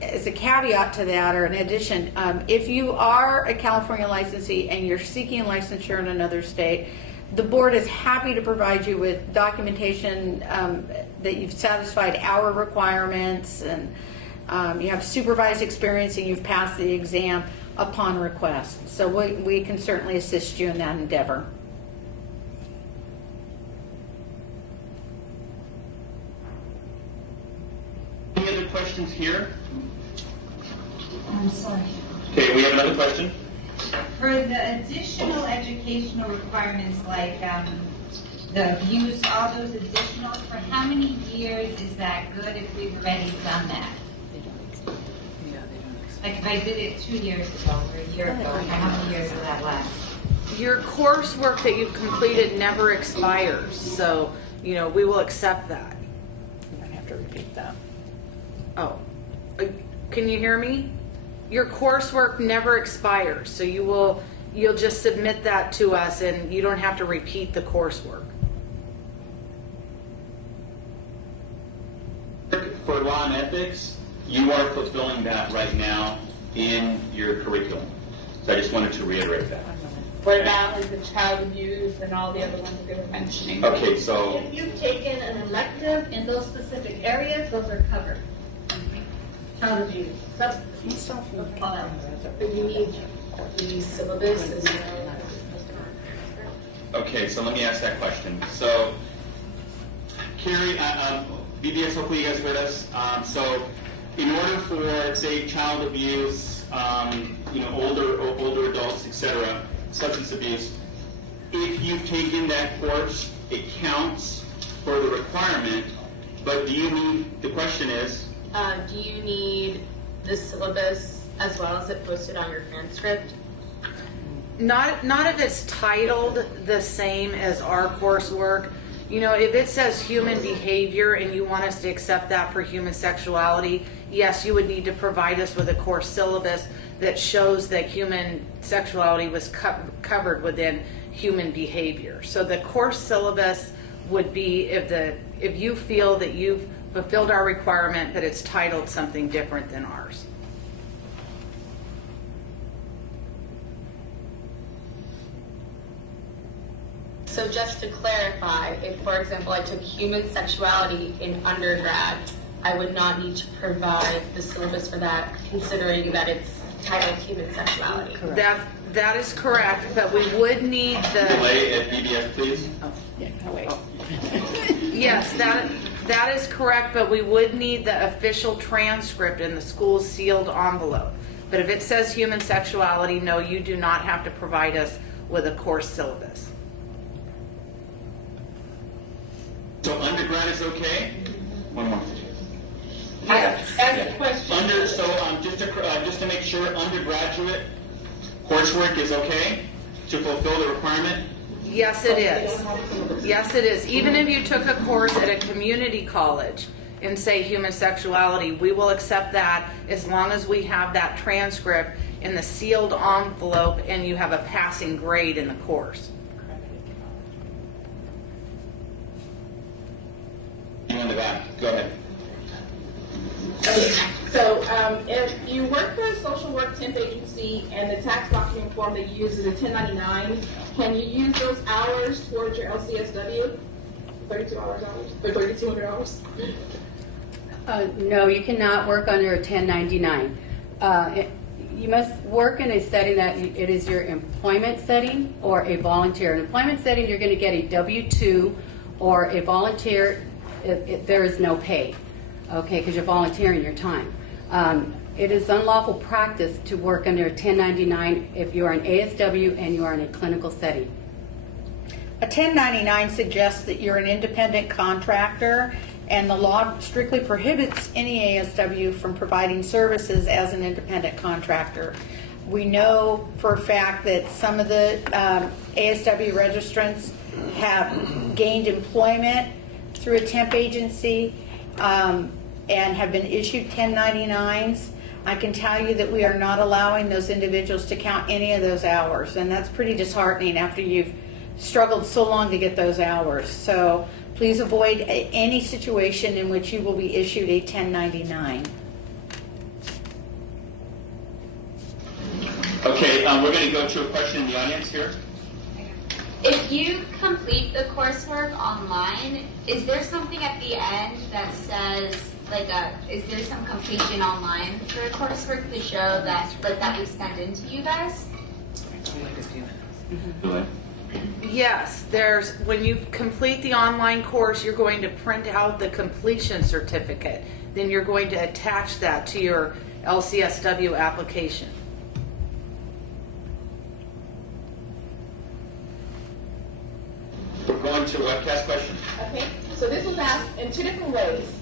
as a caveat to that, or in addition, if you are a California licensee and you're seeking licensure in another state, the board is happy to provide you with documentation that you've satisfied our requirements and you have supervised experience and you've passed the exam upon request. So we can certainly assist you in that endeavor. Any other questions here? I'm sorry. Okay, we have another question. For the additional educational requirements like the use, all those additional, for how many years is that good if we've already done that? Like if I did it 2 years ago or a year ago, how many years will that last? Your coursework that you've completed never expires, so, we will accept that. You might have to repeat that. Oh, can you hear me? Your coursework never expires, so you'll just submit that to us and you don't have to repeat the coursework. For law and ethics, you are fulfilling that right now in your curriculum. So I just wanted to reiterate that. What about like the child abuse and all the other ones that they were mentioning? Okay, so If you've taken an elective in those specific areas, those are covered. Child abuse, substance abuse, all that. But you need the syllabus as well. okay, so let me ask that question. So, Carrie, BBS, hopefully you guys heard us. So, in order for, say, child abuse, older adults, etc., substance abuse, if you've taken that course, it counts for the requirement. But the question is, Do you need the syllabus as well as it posted on your transcript? Not if it's titled the same as our coursework. If it says human behavior and you want us to accept that for human sexuality, yes, you would need to provide us with a course syllabus that shows that human sexuality was covered within human behavior. So the course syllabus would be if you feel that you've fulfilled our requirement, but it's titled something different than ours. So just to clarify, if, for example, I took human sexuality in undergrad, I would not need to provide the syllabus for that, considering that it's titled human sexuality. That is correct, but we would need the... Delay at BBS, please. Yes, that is correct, but we would need the official transcript in the school's sealed envelope. But if it says human sexuality, no, you do not have to provide us with a course syllabus. So undergrad is okay? One more. Yes. Ask the question. Just to make sure, undergraduate coursework is okay to fulfill the requirement? Yes, it is. Yes, it is. Even if you took a course at a community college in, say, human sexuality, we will accept that as long as we have that transcript in the sealed envelope and you have a passing grade in the course. You in the back, go ahead. Okay. So if you work for a social work temp agency and the tax document form that you use is a 1099, can you use those hours towards your LCSW? 32 hours or 3,200 hours? No, you cannot work under a 1099. You must work in a setting that it is your employment setting or a volunteer. In an employment setting, you're going to get a W-2, or a volunteer, there is no pay, okay, because you're volunteering your time. It is unlawful practice to work under a 1099 if you are an ASW and you are in a clinical setting. A 1099 suggests that you're an independent contractor, and the law strictly prohibits any ASW from providing services as an independent contractor. We know for a fact that some of the ASW registrants have gained employment through a temp agency and have been issued 1099s. I can tell you that we are not allowing those individuals to count any of those hours, and that's pretty disheartening after you've struggled so long to get those hours. So please avoid any situation in which you will be issued a 1099. Okay, we're going to go to a question in the audience here. If you complete the coursework online, is there something at the end that says, is there some completion online for the coursework to show that, that we sent into you guys? Yes, when you complete the online course, you're going to print out the completion certificate. Then you're going to attach that to your LCSW application. We're going to webcast questions. Okay, so this was asked in two different ways.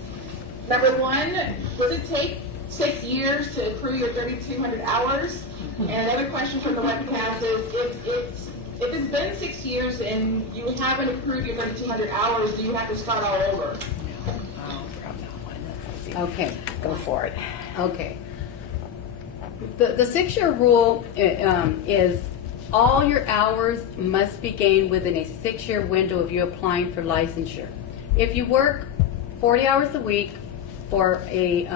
Number one, does it take 6 years to accrue your 3,200 hours? And another question from the webcast is, if it's been 6 years and you haven't accrued your 3,200 hours, do you have to start all over? Okay. Go for it. Okay. The 6-year rule is all your hours must be gained within a 6-year window of you applying for licensure. If you work 40 hours a week for a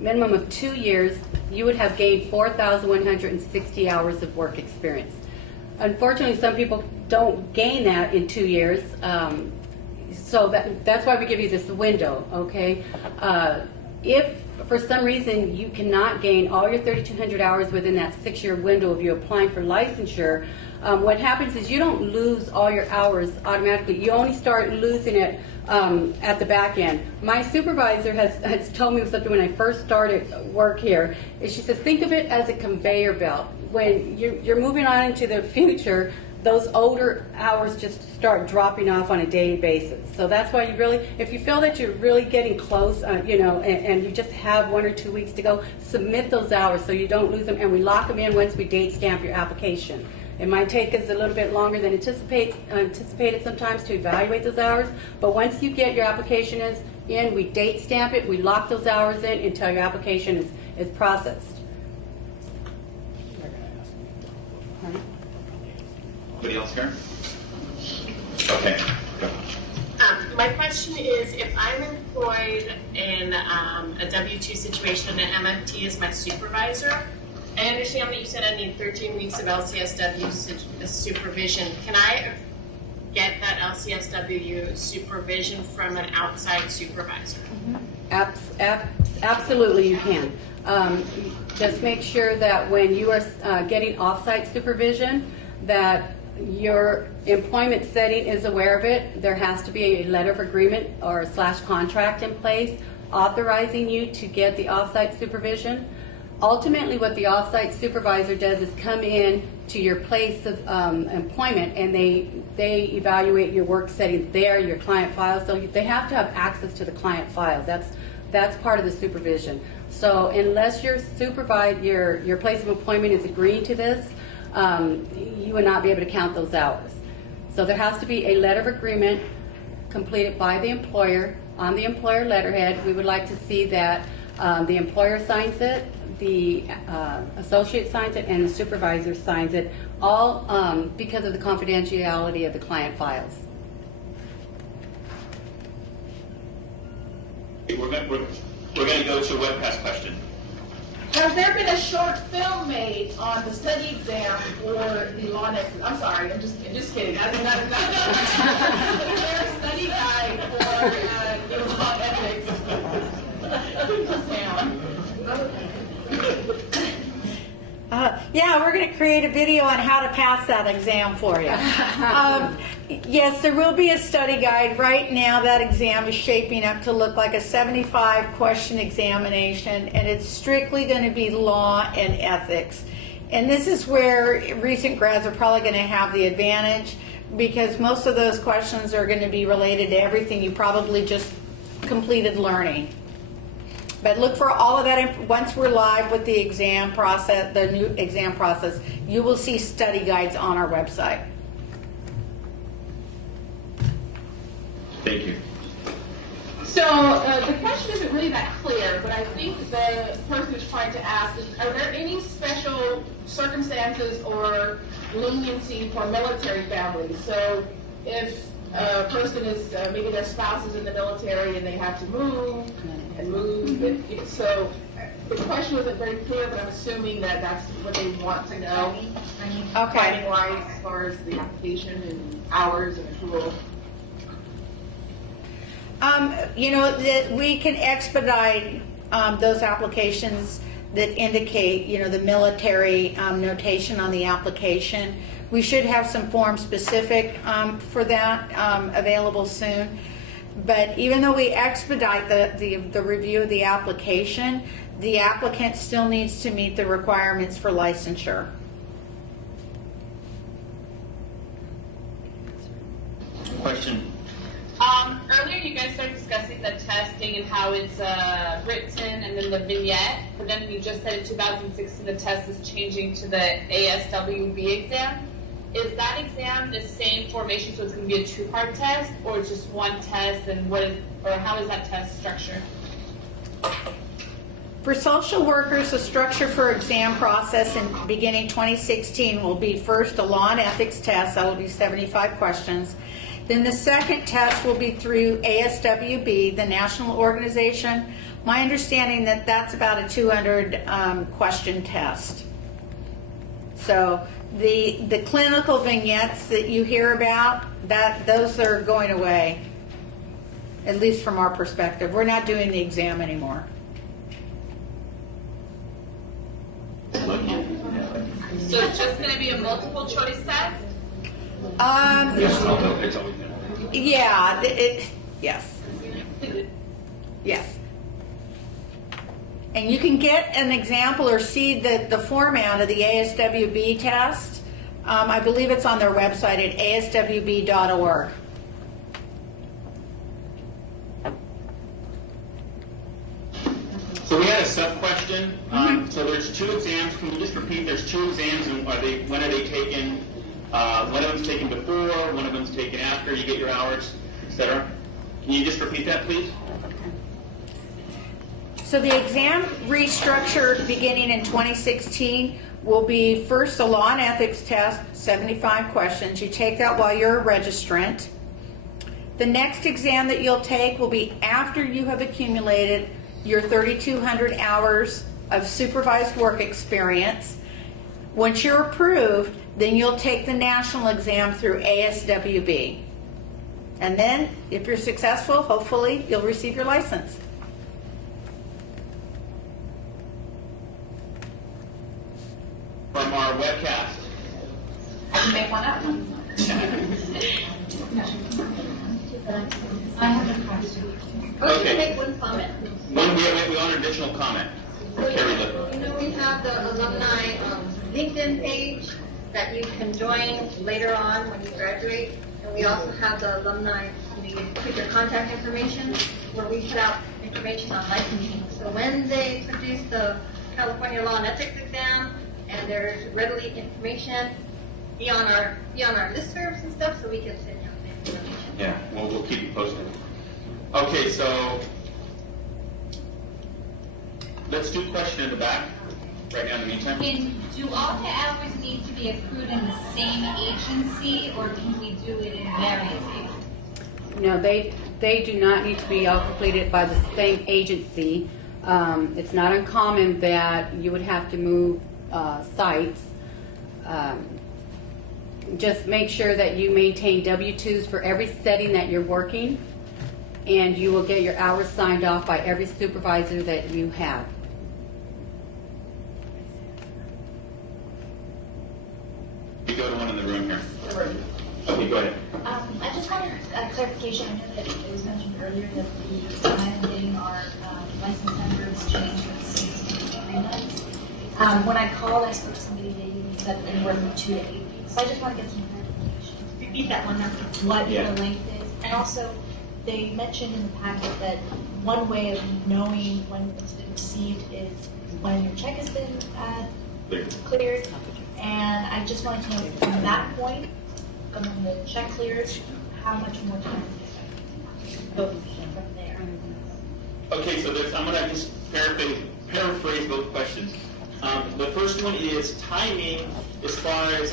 minimum of 2 years, you would have gained 4,160 hours of work experience. Unfortunately, some people don't gain that in 2 years, so that's why we give you this window, okay? If for some reason you cannot gain all your 3,200 hours within that 6-year window of you applying for licensure, what happens is you don't lose all your hours automatically. You only start losing it at the back end. My supervisor has told me something when I first started work here. Is she says, think of it as a conveyor belt. When you're moving on into the future, those older hours just start dropping off on a daily basis. So that's why you really, if you feel that you're really getting close, and you just have 1 or 2 weeks to go, submit those hours so you don't lose them, and we lock them in once we date stamp your application. It might take us a little bit longer than anticipated sometimes to evaluate those hours, but once you get your application in, we date stamp it, we lock those hours in until your application is processed. Anybody else here? Okay, go. My question is, if I'm employed in a W-2 situation and MFT is my supervisor, I understand that you said I need 13 weeks of LCSW supervision. Can I get that LCSW supervision from an outside supervisor? Absolutely, you can. Just make sure that when you are getting off-site supervision, that your employment setting is aware of it. There has to be a letter of agreement or / contract in place authorizing you to get the off-site supervision. Ultimately, what the off-site supervisor does is come in to your place of employment, and they evaluate your work setting there, your client files. So they have to have access to the client files. That's part of the supervision. So unless your place of employment is agreeing to this, you would not be able to count those hours. So there has to be a letter of agreement completed by the employer on the employer letterhead. We would like to see that the employer signs it, the associate signs it, and the supervisor signs it, all because of the confidentiality of the client files. We're going to go to a webcast question. Has there been a short film made on the study exam for the law next? I'm sorry, I'm just kidding. I did not. Is there a study guide for it was called ethics? Yeah, we're going to create a video on how to pass that exam for you. Yes, there will be a study guide. Right now, that exam is shaping up to look like a 75-question examination, and it's strictly going to be law and ethics. And this is where recent grads are probably going to have the advantage, because most of those questions are going to be related to everything you probably just completed learning. But look for all of that. Once we're live with the exam process, the new exam process, you will see study guides on our website. Thank you. So the question isn't really that clear, but I think the person is trying to ask is, are there any special circumstances or leniency for military families? So if a person is, maybe their spouse is in the military and they have to move, so the question wasn't very clear, but I'm assuming that that's what they want to know. Okay. Finding wise as far as the application and hours and accrual. That we can expedite those applications that indicate, the military notation on the application. We should have some forms specific for that available soon. But even though we expedite the review of the application, the applicant still needs to meet the requirements for licensure. Question. Earlier you guys started discussing the testing and how it's written and then the vignette, but then you just said in 2016 the test is changing to the ASWB exam. Is that exam the same formation, so it's going to be a two-part test, or it's just one test, and how is that test structured? For social workers, the structure for exam process in beginning 2016 will be first a law and ethics test. That will be 75 questions. Then the second test will be through ASWB, the national organization. My understanding that that's about a 200 question test. So the clinical vignettes that you hear about, those are going away, at least from our perspective. We're not doing the exam anymore. So it's just going to be a multiple choice test? Yeah, yes. Yes. And you can get an example or see the format of the ASWB test. I believe it's on their website at aswb.org. So we had a sub-question. So there's two exams. Can you just repeat? There's two exams, and when are they taken? One of them's taken before, one of them's taken after you get your hours, etc. Can you just repeat that, please? So the exam restructure beginning in 2016 will be first a law and ethics test, 75 questions. You take that while you're a registrant. The next exam that you'll take will be after you have accumulated your 3,200 hours of supervised work experience. Once you're approved, then you'll take the national exam through ASWB. And then, if you're successful, hopefully, you'll receive your license. From our webcast. I can make one up. I have a question. Or you can make one comment. We want an additional comment. Carrie, look. You know, we have the alumni LinkedIn page that you can join later on when you graduate. And we also have the alumni, you put your contact information, where we put out information on licensing. So when they produce the California Law and Ethics exam, and there's readily information, be on our listservs and stuff, so we can send out the information. Yeah, well, we'll keep you posted. Okay, so let's do a question in the back right now in the meantime. Do all the hours need to be accrued in the same agency, or can we do it in various agencies? No, they do not need to be all completed by the same agency. It's not uncommon that you would have to move sites. Just make sure that you maintain W-2s for every setting that you're working, and you will get your hours signed off by every supervisor that you have. You go to one in the room here. Okay, go ahead. I just wanted clarification. I know that it was mentioned earlier that the time of getting our license numbers changed from 6 to 3 months. When I called, I spoke to somebody, they said anywhere from 2 to 8 weeks. So I just want to get some clarification. Repeat that one number, what the length is. And also, they mentioned in the packet that one way of knowing when it's been received is when your check has been cleared. And I just wanted to know from that point, from when the check clears, how much more time goes from there. Okay, so I'm going to just paraphrase both questions. The first one is timing as far as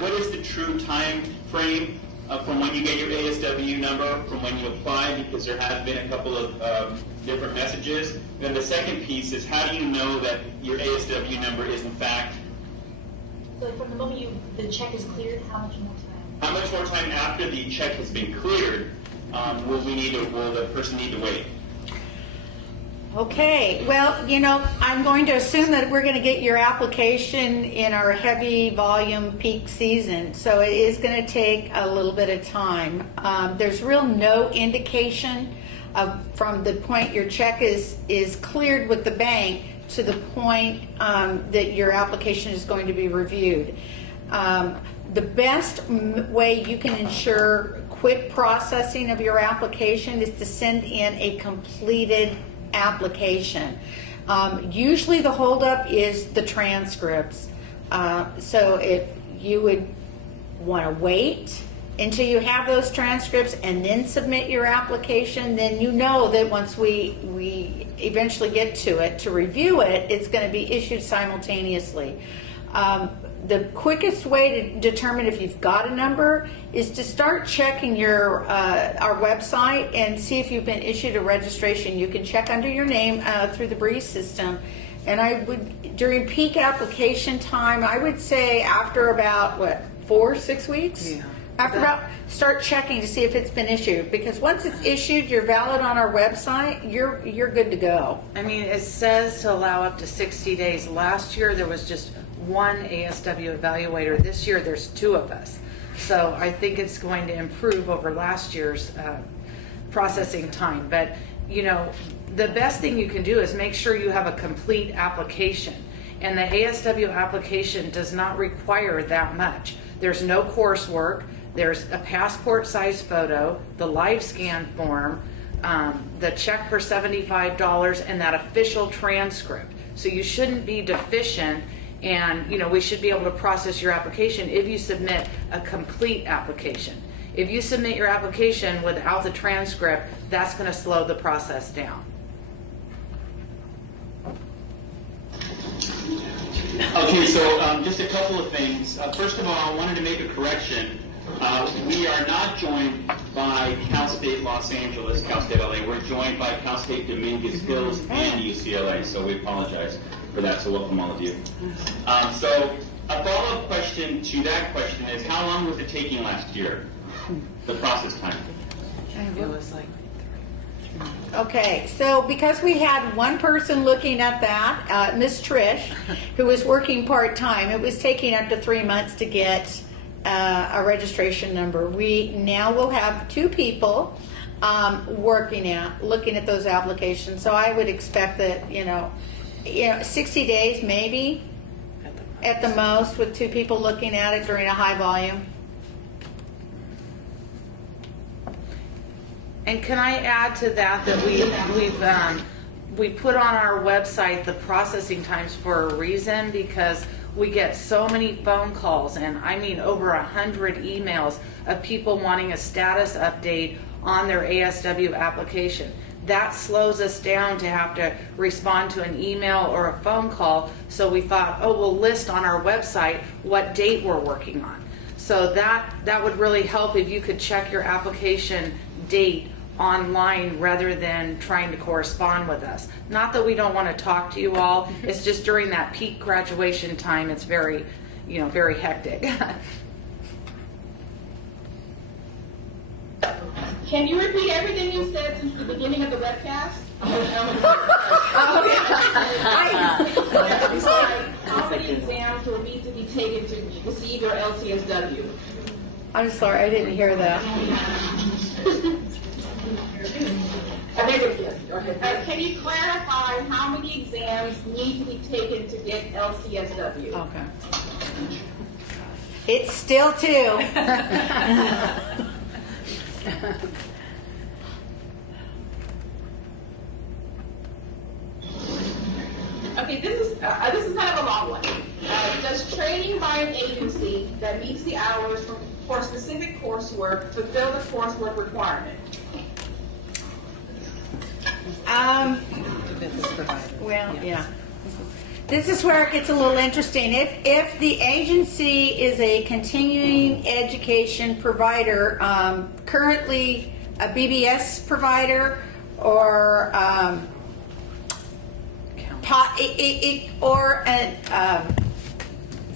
what is the true time frame from when you get your ASW number, from when you apply, because there have been a couple of different messages. Then the second piece is how do you know that your ASW number is in fact. So from the moment the check is cleared, how much more time? How much more time after the check has been cleared will the person need to wait? Okay, well, I'm going to assume that we're going to get your application in our heavy volume peak season, so it is going to take a little bit of time. There's no indication from the point your check is cleared with the bank to the point that your application is going to be reviewed. The best way you can ensure quick processing of your application is to send in a completed application. Usually the holdup is the transcripts. So if you would want to wait until you have those transcripts and then submit your application, then you know that once we eventually get to it to review it, it's going to be issued simultaneously. The quickest way to determine if you've got a number is to start checking our website and see if you've been issued a registration. You can check under your name through the Breeze system. And during peak application time, I would say after about 4-6 weeks? Yeah. Start checking to see if it's been issued, because once it's issued, you're valid on our website, you're good to go. I mean, it says to allow up to 60 days. Last year there was just one ASW evaluator. This year there's 2 of us. So I think it's going to improve over last year's processing time. But the best thing you can do is make sure you have a complete application. And the ASW application does not require that much. There's no coursework. There's a passport size photo, the live scan form, the check for $75, and that official transcript. So you shouldn't be deficient, and we should be able to process your application if you submit a complete application. If you submit your application without the transcript, that's going to slow the process down. Okay, so just a couple of things. First of all, I wanted to make a correction. We are not joined by Cal State Los Angeles, Cal State LA. We're joined by Cal State Dominguez Hills and UCLA, so we apologize for that, so welcome all of you. So a follow-up question to that question is, how long was it taking last year, the process time? It was like, Okay, so because we had one person looking at that, Miss Trish, who was working part-time, it was taking up to 3 months to get a registration number. We now will have 2 people looking at those applications. So I would expect that, 60 days maybe at the most, with 2 people looking at it during a high volume. and can I add to that we put on our website the processing times for a reason, because we get so many phone calls, and I mean over 100 emails of people wanting a status update on their ASW application. That slows us down to have to respond to an email or a phone call. So we thought, we'll list on our website what date we're working on. So that would really help if you could check your application date online rather than trying to correspond with us. Not that we don't want to talk to you all, it's just during that peak graduation time, it's very, very hectic. Can you repeat everything you said since the beginning of the webcast? How many exams will need to be taken to receive your LCSW? I'm sorry, I didn't hear that. Can you clarify how many exams need to be taken to get LCSW? Okay. It's still 2. Okay, this is kind of a long one. Does training by an agency that meets the hours for specific coursework fulfill the coursework requirement? Well, yeah. This is where it gets a little interesting. If the agency is a continuing education provider, currently a BBS provider, or an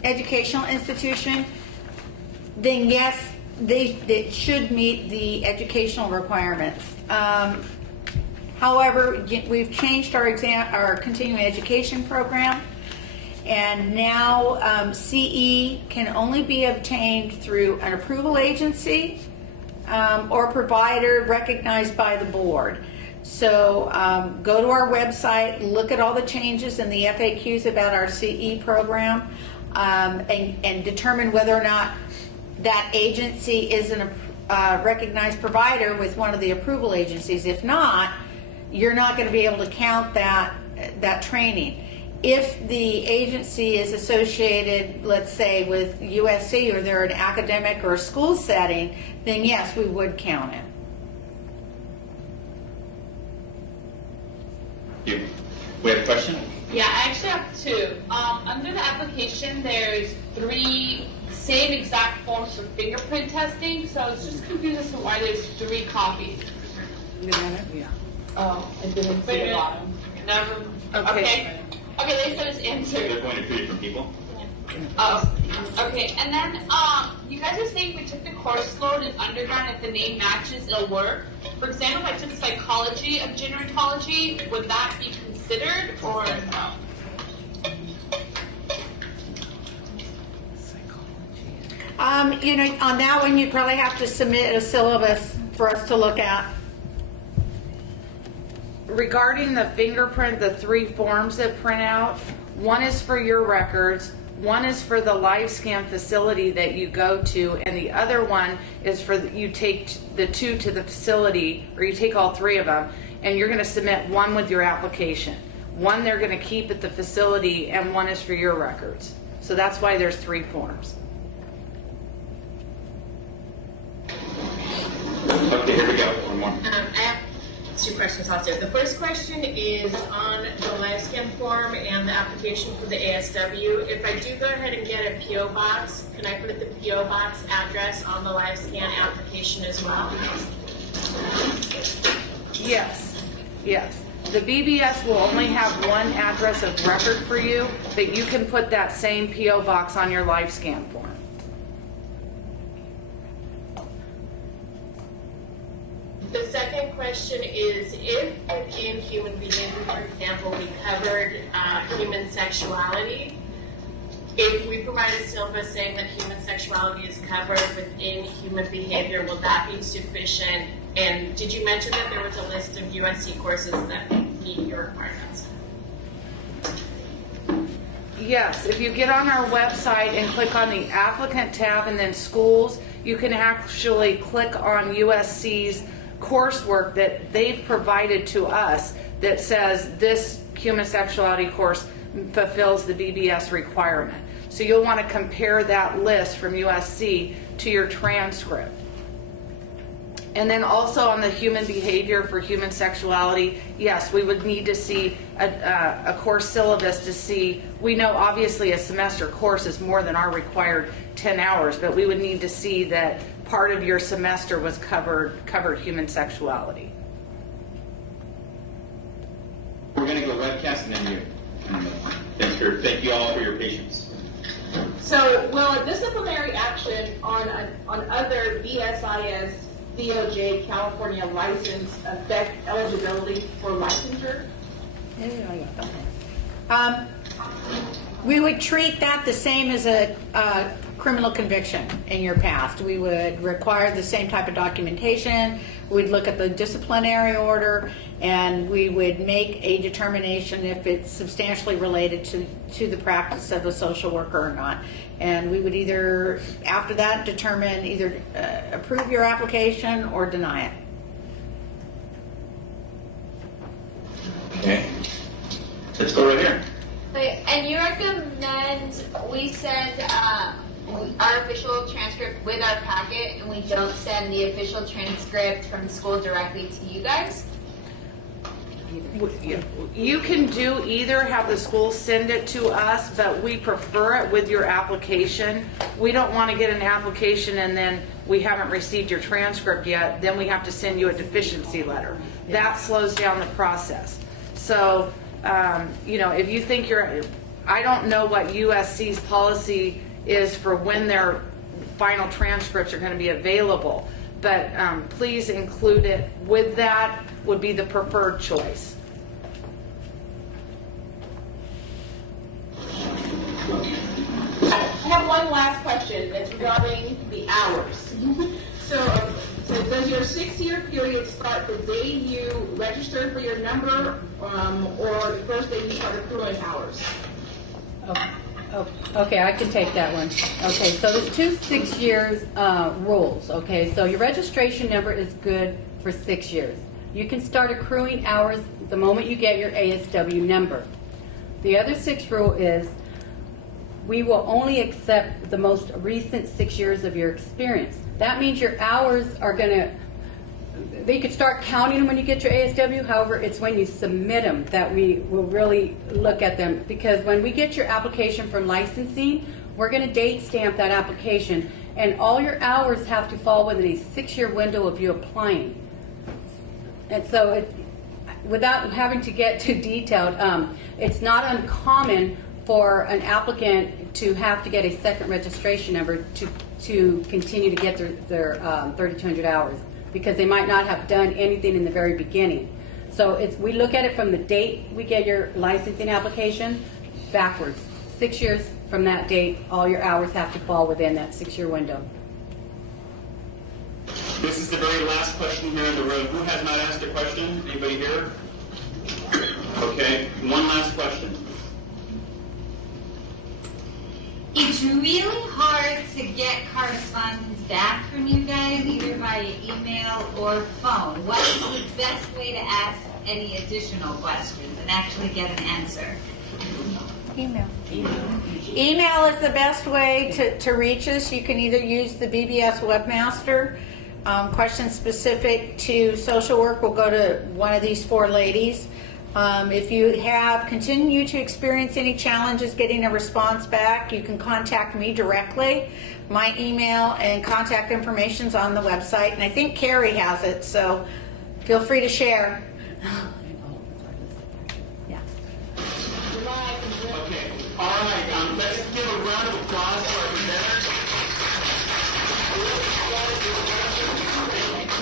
educational institution, then yes, they should meet the educational requirements. However, we've changed our continuing education program, and now CE can only be obtained through an approval agency or provider recognized by the board. So go to our website, look at all the changes in the FAQs about our CE program, and determine whether or not that agency is a recognized provider with one of the approval agencies. If not, you're not going to be able to count that training. If the agency is associated, let's say, with USC, or they're an academic or a school setting, then yes, we would count it. We have a question? Yeah, I actually have 2. Under the application, there's 3 same exact forms for fingerprint testing, so I was just confused as to why there's 3 copies. Yeah. Oh, and then it's the bottom. Never. Okay. Okay, they said it's So answered. they're going to 3 different people? Oh, okay. And then you guys are saying we took the course load in undergrad, if the name matches, it'll work. For example, if I took psychology of gerontology, would that be considered, or no? On that one, you'd probably have to submit a syllabus for us to look at. Regarding the fingerprint, the 3 forms that print out, one is for your records, one is for the live scan facility that you go to, and the other one is for you take the 2 to the facility, or you take all 3 of them, and you're going to submit one with your application. One they're going to keep at the facility, and one is for your records. So that's why there's 3 forms. Okay, here we go. One more. I have 2 questions also. The first question is on the LiveScan form and the application for the ASW. If I do go ahead and get a PO box, can I put the PO box address on the LiveScan application as well? Yes. The BBS will only have one address of record for you, but you can put that same PO box on your live scan form. The question is, if within human behavior, for example, we covered human sexuality, if we provide a syllabus saying that human sexuality is covered within human behavior, will that be sufficient? And did you mention that there was a list of USC courses that meet your requirements? Yes, if you get on our website and click on the applicant tab and then schools, you can actually click on USC's coursework that they've provided to us that says this human sexuality course fulfills the BBS requirement. So you'll want to compare that list from USC to your transcript. And then also on the human behavior for human sexuality, yes, we would need to see a course syllabus to see. We know obviously a semester course is more than our required 10 hours, but we would need to see that part of your semester was covered human sexuality. We're going to go webcast and then you. Thank you all for your patience. So, will a disciplinary action on other BSIS, DOJ, California license affect eligibility for licensure? We would treat that the same as a criminal conviction in your past. We would require the same type of documentation. We'd look at the disciplinary order, and we would make a determination if it's substantially related to the practice of a social worker or not. And we would either, after that, determine either approve your application or deny it. Okay. Let's go right here. Wait, and you recommend we send our official transcript with our packet, and we don't send the official transcript from school directly to you guys? You can do either, have the school send it to us, but we prefer it with your application. We don't want to get an application and then we haven't received your transcript yet, then we have to send you a deficiency letter. That slows down the process. So, if you think I don't know what USC's policy is for when their final transcripts are going to be available, but please include it with that, would be the preferred choice. I have one last question that's regarding the hours. So does your 6-year period start the day you registered for your number, or the first day you start accruing hours? Okay, I can take that one. Okay, so there's 2 6 years rules. Okay, so your registration number is good for 6 years. You can start accruing hours the moment you get your ASW number. The other 6 rule is we will only accept the most recent 6 years of your experience. That means your hours are they could start counting them when you get your ASW. However, it's when you submit them that we will really look at them, because when we get your application from licensing, we're going to date stamp that application, and all your hours have to fall within a 6-year window of you applying. And so without having to get too detailed, it's not uncommon for an applicant to have to get a second registration number to continue to get their 3,200 hours, because they might not have done anything in the very beginning. So we look at it from the date we get your licensing application backwards. 6 years from that date, all your hours have to fall within that 6-year window. This is the very last question here in the room. Who has not asked a question? Anybody here? Okay, one last question. It's really hard to get correspondence back from you guys, either via email or phone. What is the best way to ask any additional questions and actually get an answer? Email. Email is the best way to reach us. You can either use the BBS Webmaster. Questions specific to social work will go to one of these 4 ladies. If you continue to experience any challenges getting a response back, you can contact me directly. My email and contact information is on the website, and I think Carrie has it, so feel free to share. Yeah. Okay, all right, let's give a round of applause to our presenters.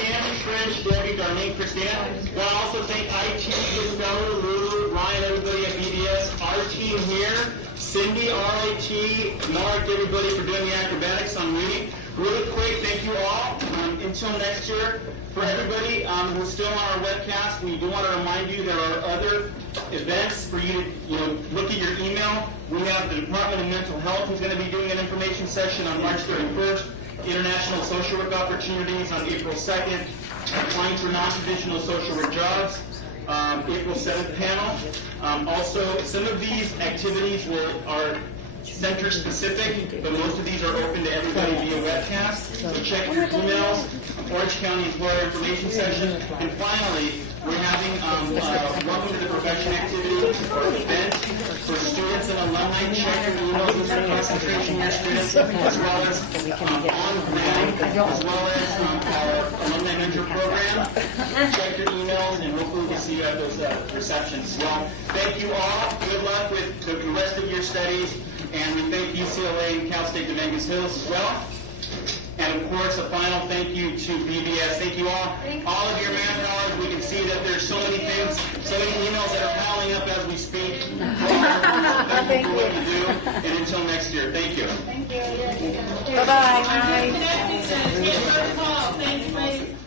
Kim, Trish, Debbie, Charlene, Christina. Well, I also thank IT, Estella, Lulu, Ryan, everybody at BDS, our team here, Cindy, RIT, Mark, everybody for doing the acrobatics on reading. Really quick, thank you all. Until next year, for everybody who's still on our webcast, we do want to remind you there are other events for you to look at your email. We have the Department of Mental Health who's going to be doing an information session on March 31st. International Social Work Opportunities on April 2nd. Applying for non-traditional social work jobs, April 7th panel. Also, some of these activities are center specific, but most of these are open to everybody via webcast. So check your emails, Orange County Employer Information Session. And finally, we're having Welcome to the Profession activity or event for students and alumni. Check your emails with your concentration yesterday, as well as on-grad, as well as our alumni mentor program. Check your emails, and hopefully we'll see you at those receptions. Well, thank you all. Good luck with the rest of your studies. And we thank UCLA and Cal State Vegas Hills as well. And of course, a final thank you to BBS. Thank you all. All of your man-hours. We can see that there's so many things, so many emails that are piling up as we speak. Thank you for what you do. And until next year, thank you. Bye-bye. Thanks,